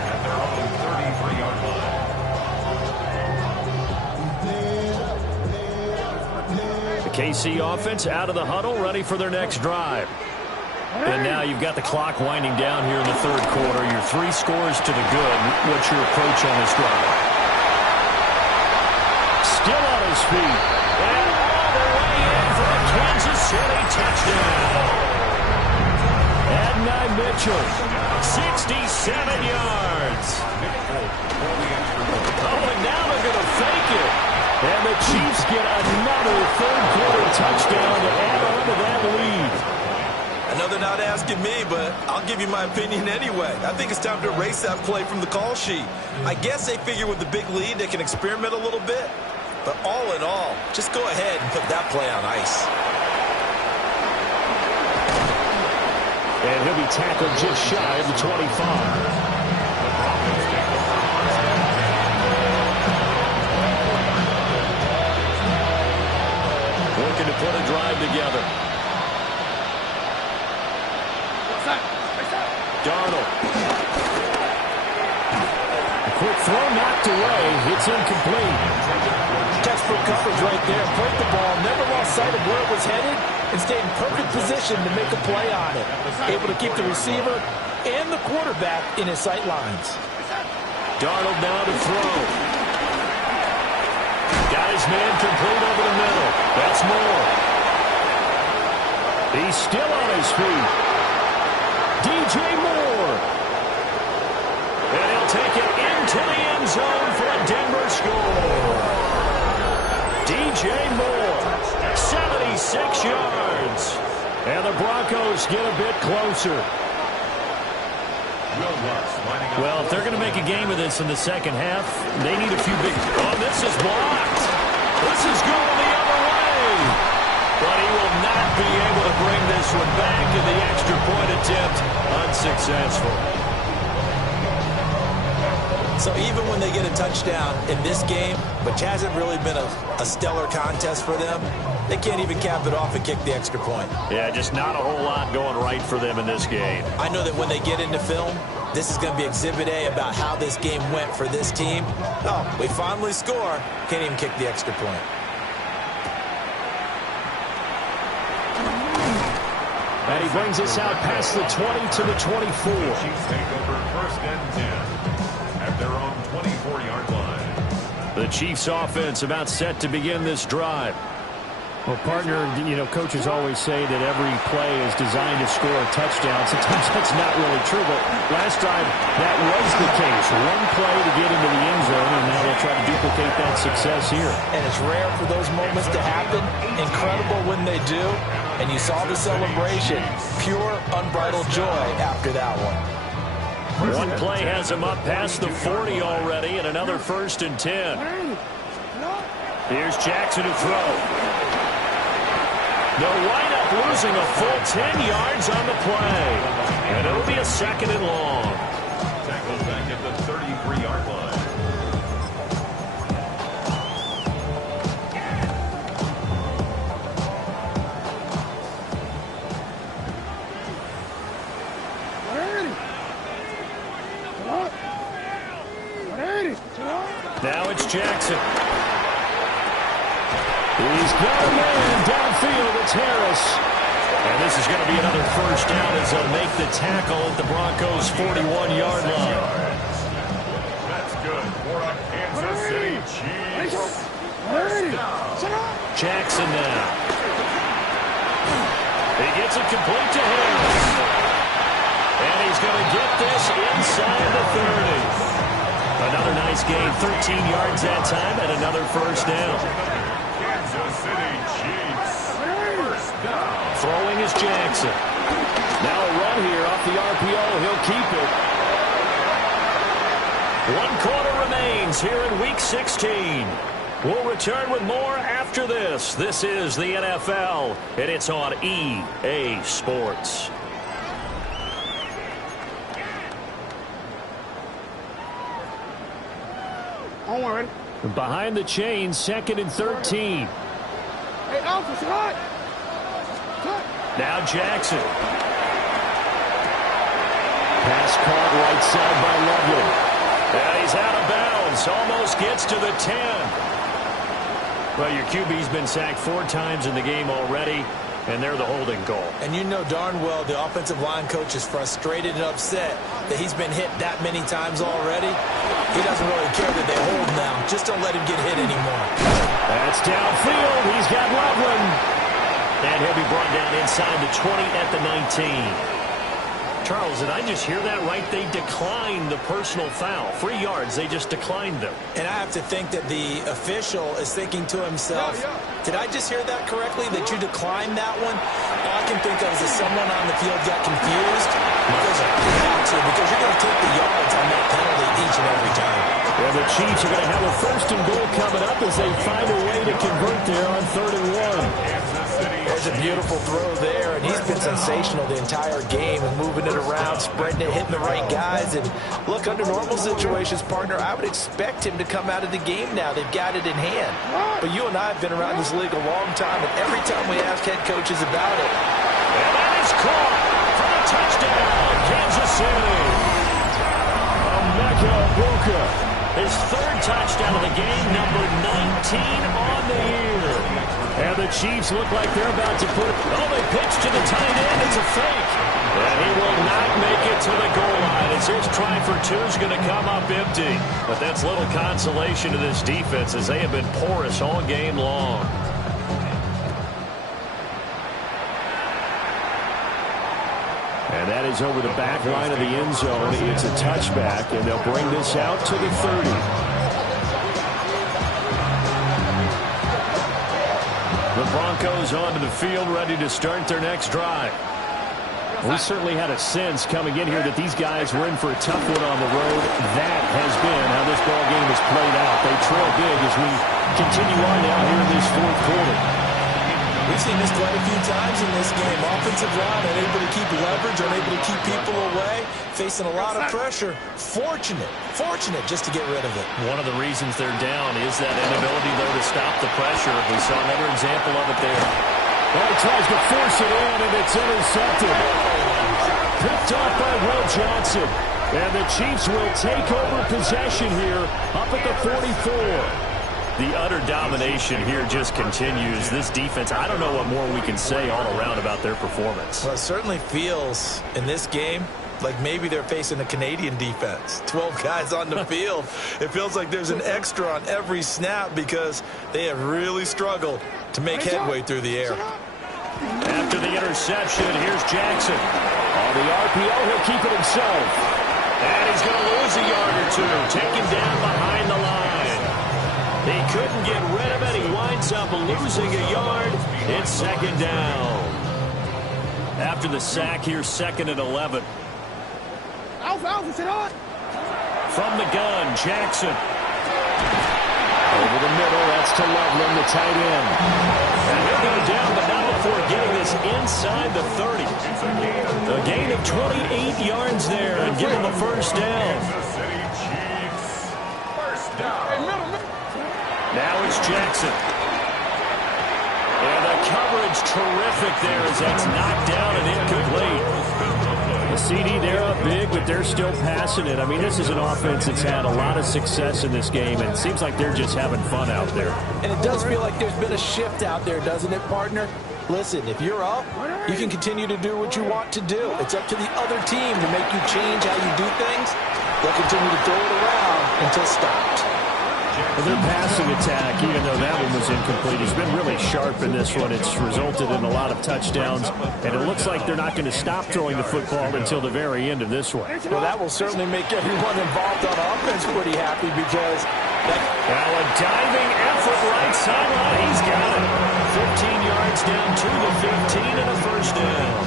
The KC offense out of the huddle, ready for their next drive. And now you've got the clock winding down here in the 3rd quarter. Your 3 scores to the good. What's your approach on this drive? Still on his feet. And all the way in for a Kansas City touchdown. Adonai Mitchell, 67 yards. Oh, and now they're going to fake it. And the Chiefs get another 3rd quarter touchdown to add on to that lead. I know they're not asking me, but I'll give you my opinion anyway. I think it's time to erase that play from the call sheet. I guess they figure with the big lead they can experiment a little bit. But all in all, just go ahead and put that play on ice. And he'll be tackled just shy of the 25. Looking to put a drive together. Darnold. A quick throw knocked away. It's incomplete. Textbook coverage right there. Played the ball, never lost sight of where it was headed, and stayed in perfect position to make a play on it. Able to keep the receiver and the quarterback in his sight lines. Darnold now to throw. Got his man complete over the middle. That's Moore. He's still on his feet. DJ Moore. And he'll take it into the end zone for a Denver score. DJ Moore, 76 yards. And the Broncos get a bit closer. Well, if they're going to make a game of this in the second half, they need a few big... Oh, this is blocked. This is going the other way. But he will not be able to bring this one back, and the extra point attempt unsuccessful. So even when they get a touchdown in this game, which hasn't really been a stellar contest for them, they can't even cap it off and kick the extra point. Yeah, just not a whole lot going right for them in this game. I know that when they get into film, this is going to be Exhibit A about how this game went for this team. Oh, we finally score. Can't even kick the extra point. And he brings us out past the 20 to the 24. Chiefs take over 1st and 10 at their own 24-yard line. The Chiefs offense about set to begin this drive. Well, partner, coaches always say that every play is designed to score a touchdown. Sometimes that's not really true, but last drive, that was the case. One play to get into the end zone, and now they'll try to duplicate that success here. And it's rare for those moments to happen. Incredible when they do. And you saw the celebration. Pure, unbridled joy after that one. One play has him up past the 40 already, and another 1st and 10. Here's Jackson to throw. They'll wind up losing a full 10 yards on the play. And it'll be a 2nd and long. Tackled back at the 33-yard line. Now it's Jackson. He's got a man downfield. It's Harris. And this is going to be another 1st down as they'll make the tackle at the Broncos' 41-yard line. That's good for a Kansas City Chiefs. Jackson now. He gets it complete to Harris. And he's going to get this inside the 30. Another nice gain, 13 yards that time, and another 1st down. Kansas City Chiefs. 1st down. Throwing is Jackson. Now a run here off the RPO. He'll keep it. 1 quarter remains here in Week 16. We'll return with more after this. This is the NFL, and it's on EA Sports. Behind the chains, 2nd and 13. Hey, Alpha, cut! Now Jackson. Pass caught right side by Loveland. Yeah, he's out of bounds. Almost gets to the 10. Well, your QB's been sacked 4 times in the game already, and they're the holding goal. And you know darn well the offensive line coach is frustrated and upset that he's been hit that many times already. He doesn't really care that they hold now. Just don't let him get hit anymore. That's downfield. He's got Loveland. And he'll be brought down inside the 20 at the 19. Charles, did I just hear that right? They declined the personal foul. 3 yards, they just declined them. And I have to think that the official is thinking to himself, did I just hear that correctly, that you declined that one? All I can think of is that someone on the field got confused because you're going to take the yards on that penalty each and every time. Well, the Chiefs are going to have a 1st and goal coming up as they find a way to convert there on 3rd and 1. There's a beautiful throw there, and he's been sensational the entire game and moving it around, spreading it, hitting the right guys. And look, under normal situations, partner, I would expect him to come out of the game now. They've got it in hand. But you and I have been around this league a long time, and every time we ask head coaches about it. And that is caught for the touchdown, Kansas City. Emeka Egbuka, his 3rd touchdown of the game, number 19 on the year. And the Chiefs look like they're about to put it. Oh, they pitch to the tight end. It's a fake. And he will not make it to the goal line as his try for 2 is going to come up empty. But that's little consolation to this defense as they have been porous all game long. And that is over the back line of the end zone. It's a touchback, and they'll bring this out to the 30. The Broncos onto the field, ready to start their next drive. We certainly had a sense coming in here that these guys were in for a tough one on the road. That has been how this ball game has played out. They trail big as we continue on now here in this 4th quarter. We've seen this quite a few times in this game. Offensive line unable to keep leverage, unable to keep people away, facing a lot of pressure. Fortunate just to get rid of it. One of the reasons they're down is that inability, though, to stop the pressure. We saw another example of it there. Well, he tries to force it in, and it's intercepted. Picked off by Will Johnson. And the Chiefs will take over possession here up at the 44. The utter domination here just continues. This defense, I don't know what more we can say all around about their performance. Well, it certainly feels in this game like maybe they're facing a Canadian defense. 12 guys on the field. It feels like there's an extra on every snap because they have really struggled to make headway through the air. After the interception, here's Jackson. On the RPO, he'll keep it himself. And he's going to lose a yard or two, taken down behind the line. He couldn't get rid of it. He winds up losing a yard. It's second down. After the sack, here's 2nd and 11. Alpha, sit on. From the gun, Jackson. Over the middle, that's to Loveland, the tight end. And he'll go down, but not before getting this inside the 30. A gain of 28 yards there and give him a first down. Now it's Jackson. And the coverage terrific there as that's knocked down and incomplete. The CD, they're up big, but they're still passing it. I mean, this is an offense that's had a lot of success in this game, and it seems like they're just having fun out there. And it does feel like there's been a shift out there, doesn't it, partner? Listen, if you're up, you can continue to do what you want to do. It's up to the other team to make you change how you do things. They'll continue to throw it around until stopped. Well, their passing attack, even though that one was incomplete, has been really sharp in this one. It's resulted in a lot of touchdowns, and it looks like they're not going to stop throwing the football until the very end of this one. Well, that will certainly make everyone involved on offense pretty happy because now a diving effort right sideline. He's got it. 15 yards down to the 15 and a first down.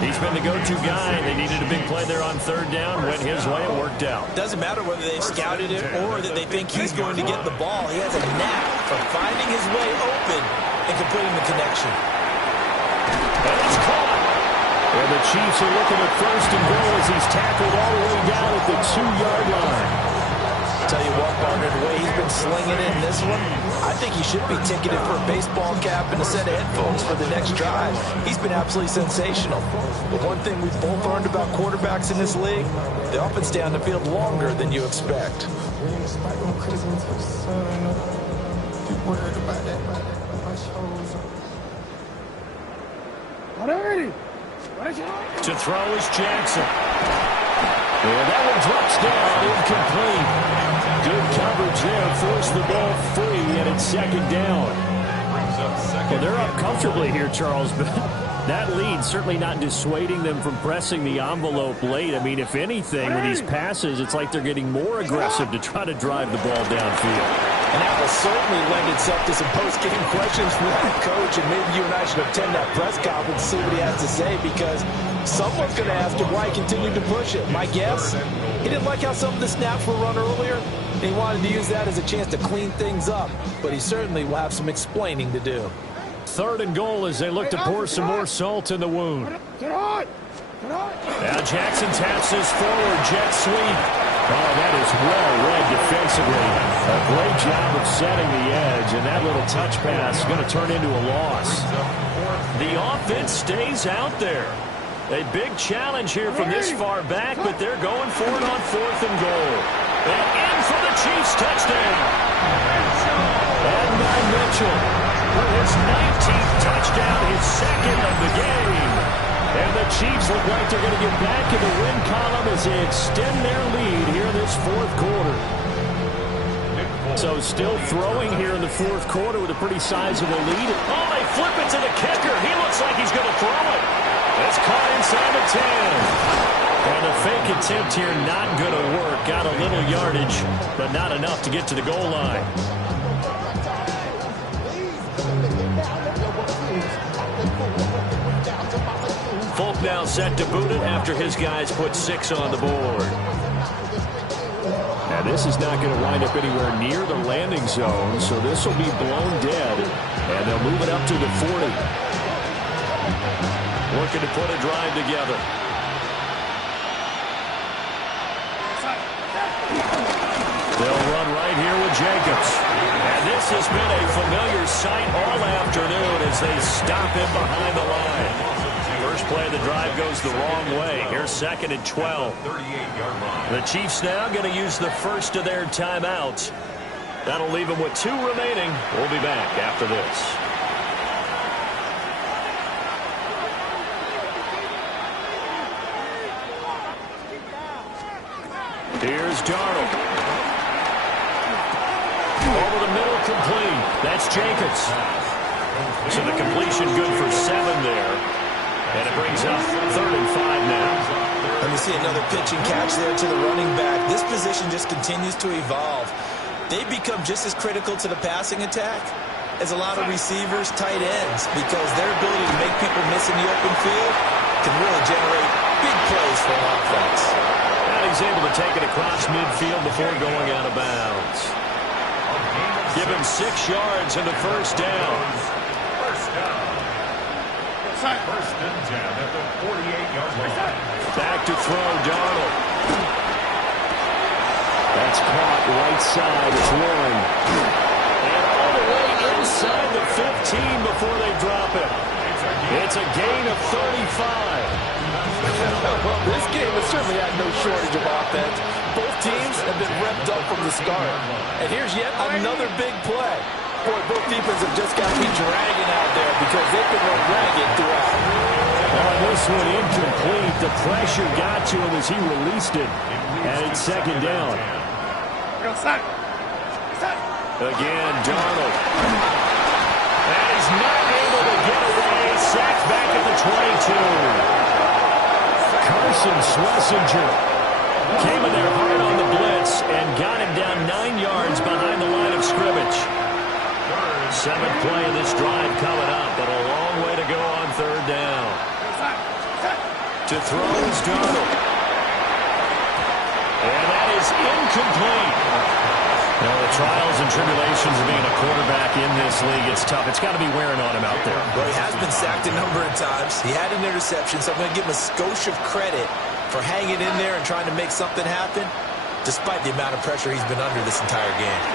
He's been the go-to guy. They needed a big play there on 3rd down. Went his way. It worked out. Doesn't matter whether they've scouted it or that they think he's going to get the ball. He has a knack for finding his way open and completing the connection. And it's caught. And the Chiefs are looking at 1st and goal as he's tackled all the way down at the 2-yard line. Tell you what, partner, the way he's been slinging it in this one, I think he should be ticketed for a baseball cap and a set of headphones for the next drive. He's been absolutely sensational. But one thing we've both learned about quarterbacks in this league, they often stay on the field longer than you expect. To throw is Jackson. And that one drops down, incomplete. Good coverage there, forced the ball free, and it's 2nd down. Well, they're up comfortably here, Charles, but that lead certainly not dissuading them from pressing the envelope late. I mean, if anything, with these passes, it's like they're getting more aggressive to try to drive the ball downfield. And that will certainly lend itself to some post-game questions from the coach, and maybe you and I should attend that press conference and see what he has to say, because someone's going to ask him why he continued to push it. My guess, he didn't like how some of the snaps were run earlier, and he wanted to use that as a chance to clean things up, but he certainly will have some explaining to do. 3rd and goal as they look to pour some more salt in the wound. Now Jackson taps this forward, jet sweep. Oh, that is well read defensively. A great job of setting the edge, and that little touch pass is going to turn into a loss. The offense stays out there. A big challenge here from this far back, but they're going for it on 4th and goal. And in for the Chiefs touchdown. And by Mitchell for his 19th touchdown, his 2nd of the game. And the Chiefs look like they're going to get back in the win column as they extend their lead here in this 4th quarter. So still throwing here in the 4th quarter with a pretty sizable lead. Oh, they flip it to the kicker. He looks like he's going to throw it. It's caught inside the 10. And the fake attempt here not going to work. Got a little yardage, but not enough to get to the goal line. Folk now set to boot it after his guys put 6 on the board. Now this is not going to wind up anywhere near the landing zone, so this will be blown dead, and they'll move it up to the 40. Looking to put a drive together. They'll run right here with Jacobs. And this has been a familiar sight all afternoon as they stop him behind the line. First play of the drive goes the wrong way. Here's 2nd and 12. 38-yard line. The Chiefs now going to use the first of their timeouts. That'll leave them with 2 remaining. We'll be back after this. Here's Darnold. Over the middle, complete. That's Jacobs. So the completion good for 7 there. And it brings up 3rd and 5 now. Let me see another pitch and catch there to the running back. This position just continues to evolve. They become just as critical to the passing attack as a lot of receivers, tight ends, because their ability to make people miss in the open field can really generate big plays for an offense. And he's able to take it across midfield before going out of bounds. Give him 6 yards and a first down. First and 10 at the 48-yard line. Back to throw, Darnold. That's caught right side. It's one. And all the way inside the 15 before they drop it. It's a gain of 35. Well, this game has certainly had no shortage of offense. Both teams have been revved up from the start. And here's yet another big play. Boy, both defenses have just got to be dragging out there because they've been run ragged throughout. On this one, incomplete. The pressure got to him as he released it. And it's 2nd down. Again, Darnold. And he's not able to get away. Sacked back at the 22. Carson Schlesinger came in there hard on the blitz and got him down 9 yards behind the line of scrimmage. 7th play of this drive coming up, but a long way to go on 3rd down. To throw is Darnold. And that is incomplete. Now, the trials and tribulations of being a quarterback in this league, it's tough. It's got to be wearing on him out there. Well, he has been sacked a number of times. He had an interception, so I'm going to give him a skosh of credit for hanging in there and trying to make something happen, despite the amount of pressure he's been under this entire game.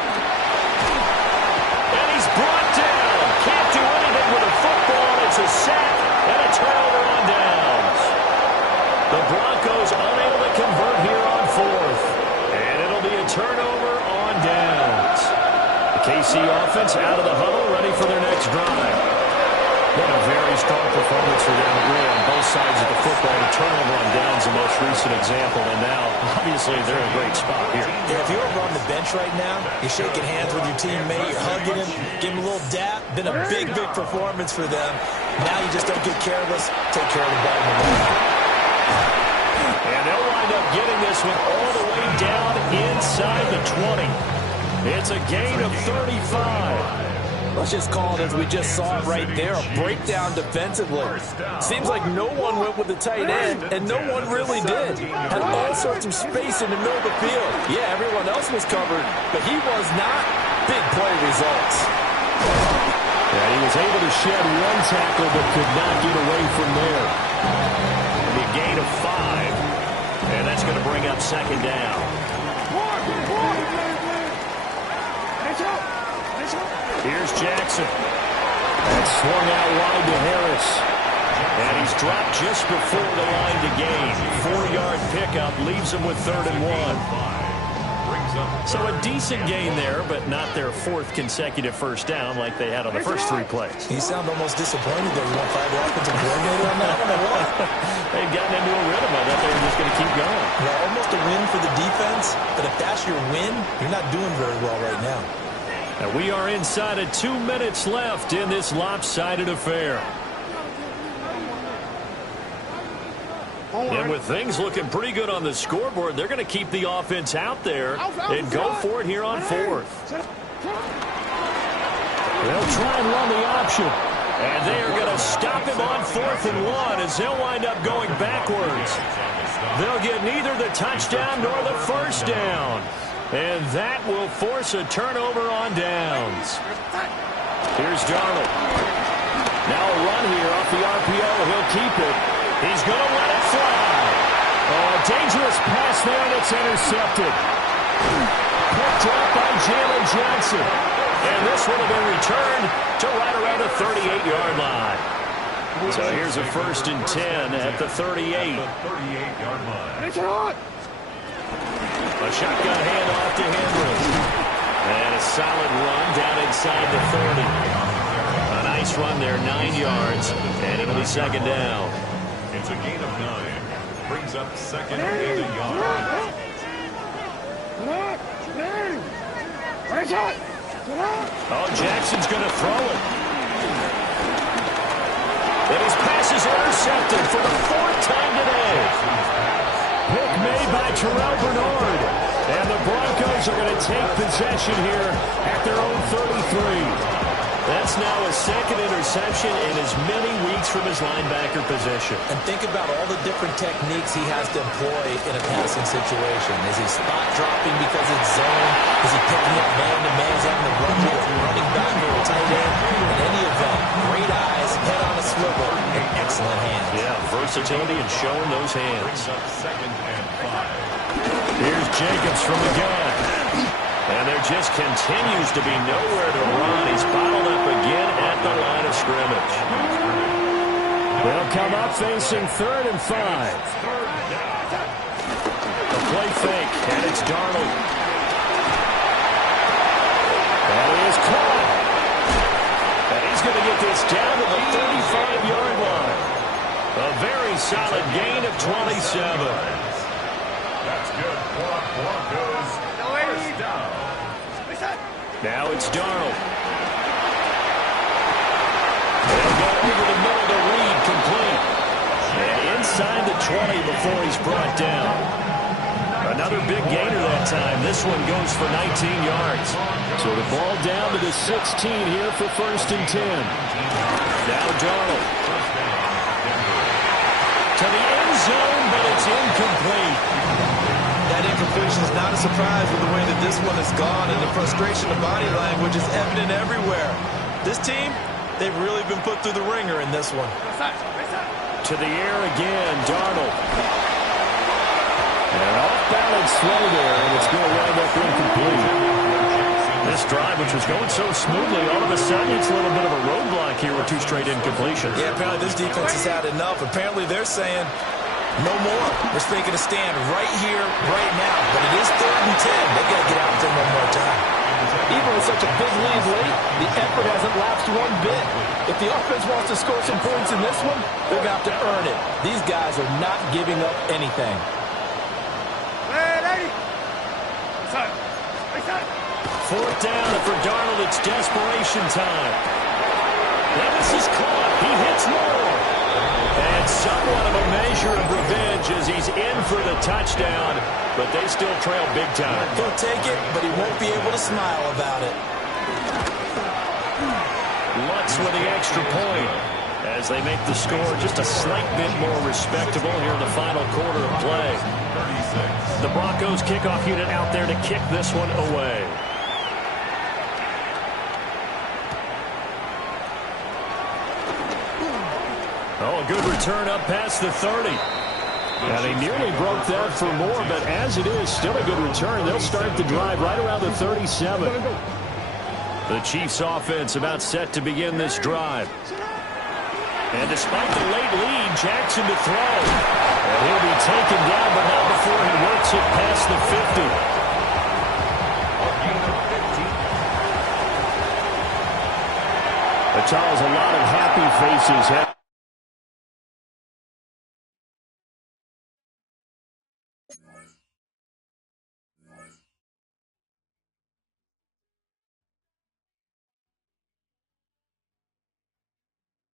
And he's brought down. Can't do anything with a football. It's a sack and a turnover on downs. The Broncos unable to convert here on 4th. And it'll be a turnover on downs. The KC offense out of the huddle, ready for their next drive. Been a very strong performance for them, really, on both sides of the football. The turnover on downs, the most recent example, and now, obviously, they're in a great spot here. Yeah, if you're over on the bench right now, you're shaking hands with your teammate, you're hugging him, give him a little dap. Been a big, big performance for them. Now you just don't get careless. Take care of the ball in the ball. And they'll wind up getting this one all the way down inside the 20. It's a gain of 35. Let's just call it as we just saw it right there, a breakdown defensively. Seems like no one went with the tight end, and no one really did. Had all sorts of space in the middle of the field. Yeah, everyone else was covered, but he was not. Big play results. Yeah, he was able to shed 1 tackle, but could not get away from there. And a gain of 5, and that's going to bring up 2nd down. Here's Jackson. That's swung out wide to Harris. And he's dropped just before the line to gain. 4-yard pickup leaves him with 3rd and 1. So a decent gain there, but not their 4th consecutive first down like they had on the first 3 plays. You sound almost disappointed that you won't fire the offensive coordinator on that one or what? They've gotten into a rhythm. I thought they were just going to keep going. Yeah, almost a win for the defense, but if that's your win, you're not doing very well right now. And we are inside of 2 minutes left in this lopsided affair. And with things looking pretty good on the scoreboard, they're going to keep the offense out there and go for it here on 4th. They'll try and run the option. And they are going to stop him on 4th and 1 as they'll wind up going backwards. They'll get neither the touchdown nor the first down. And that will force a turnover on downs. Here's Darnold. Now a run here off the RPO. He'll keep it. He's going to let it fly. Oh, a dangerous pass there, and it's intercepted. Picked up by Jalen Johnson. And this will have been returned to right around the 38-yard line. So here's a 1st and 10 at the 38. A shotgun handoff to Henry. And a solid run down inside the 30. A nice run there, 9 yards. And it'll be 2nd down. It's a gain of 9. Brings up 2nd and a yard. Oh, Jackson's going to throw it. And his pass is intercepted for the 4th time today. Pick made by Terrell Bernard. And the Broncos are going to take possession here at their own 33. That's now a 2nd interception in as many weeks from his linebacker position. And think about all the different techniques he has to employ in a passing situation. Is he spot dropping because it's zone? Is he picking up man-to-man? Is he having to run with a running back or a tight end? In any event, great eyes, head on a swivel, and excellent hands. Yeah, versatility and showing those hands. 2nd and 5. Here's Jacobs from the gun. And there just continues to be nowhere to run. He's bottled up again at the line of scrimmage. They'll come up facing 3rd and 5. A play fake, and it's Darnold. And he is caught. And he's going to get this down to the 35-yard line. A very solid gain of 27. That's good for Broncos. First down. Now it's Darnold. They'll go over the middle to Reed, complete. And inside the 20 before he's brought down. Another big gainer that time. This one goes for 19 yards. So the ball down to the 16 here for 1st and 10. Now Darnold. To the end zone, but it's incomplete. That incompletion is not a surprise with the way that this one has gone, and the frustration of body language is evident everywhere. This team, they've really been put through the ringer in this one. To the air again, Darnold. And an off-balance throw there, and it's going to wind up incomplete. This drive, which was going so smoothly, all of a sudden it's a little bit of a roadblock here with 2 straight incompletions. Yeah, apparently this defense has had enough. Apparently they're saying, no more. We're making a stand right here, right now. But it is 3rd and 10. They've got to get out there one more time. Even with such a big lead late, the effort hasn't lapsed one bit. If the offense wants to score some points in this one, they're going to have to earn it. These guys are not giving up anything. Hey, lady. 4th down, and for Darnold, it's desperation time. Now this is caught. He hits more. And somewhat of a measure of revenge as he's in for the touchdown, but they still trail big time. He'll take it, but he won't be able to smile about it. Lutz with the extra point as they make the score just a slight bit more respectable here in the final quarter of play. 36. The Broncos kickoff unit out there to kick this one away. Oh, a good return up past the 30. Now, they nearly broke that for more, but as it is, still a good return. They'll start the drive right around the 37. The Chiefs' offense about set to begin this drive. And despite the late lead, Jackson to throw. And he'll be taken down, but not before he works it past the 50. Charles, a lot of happy faces.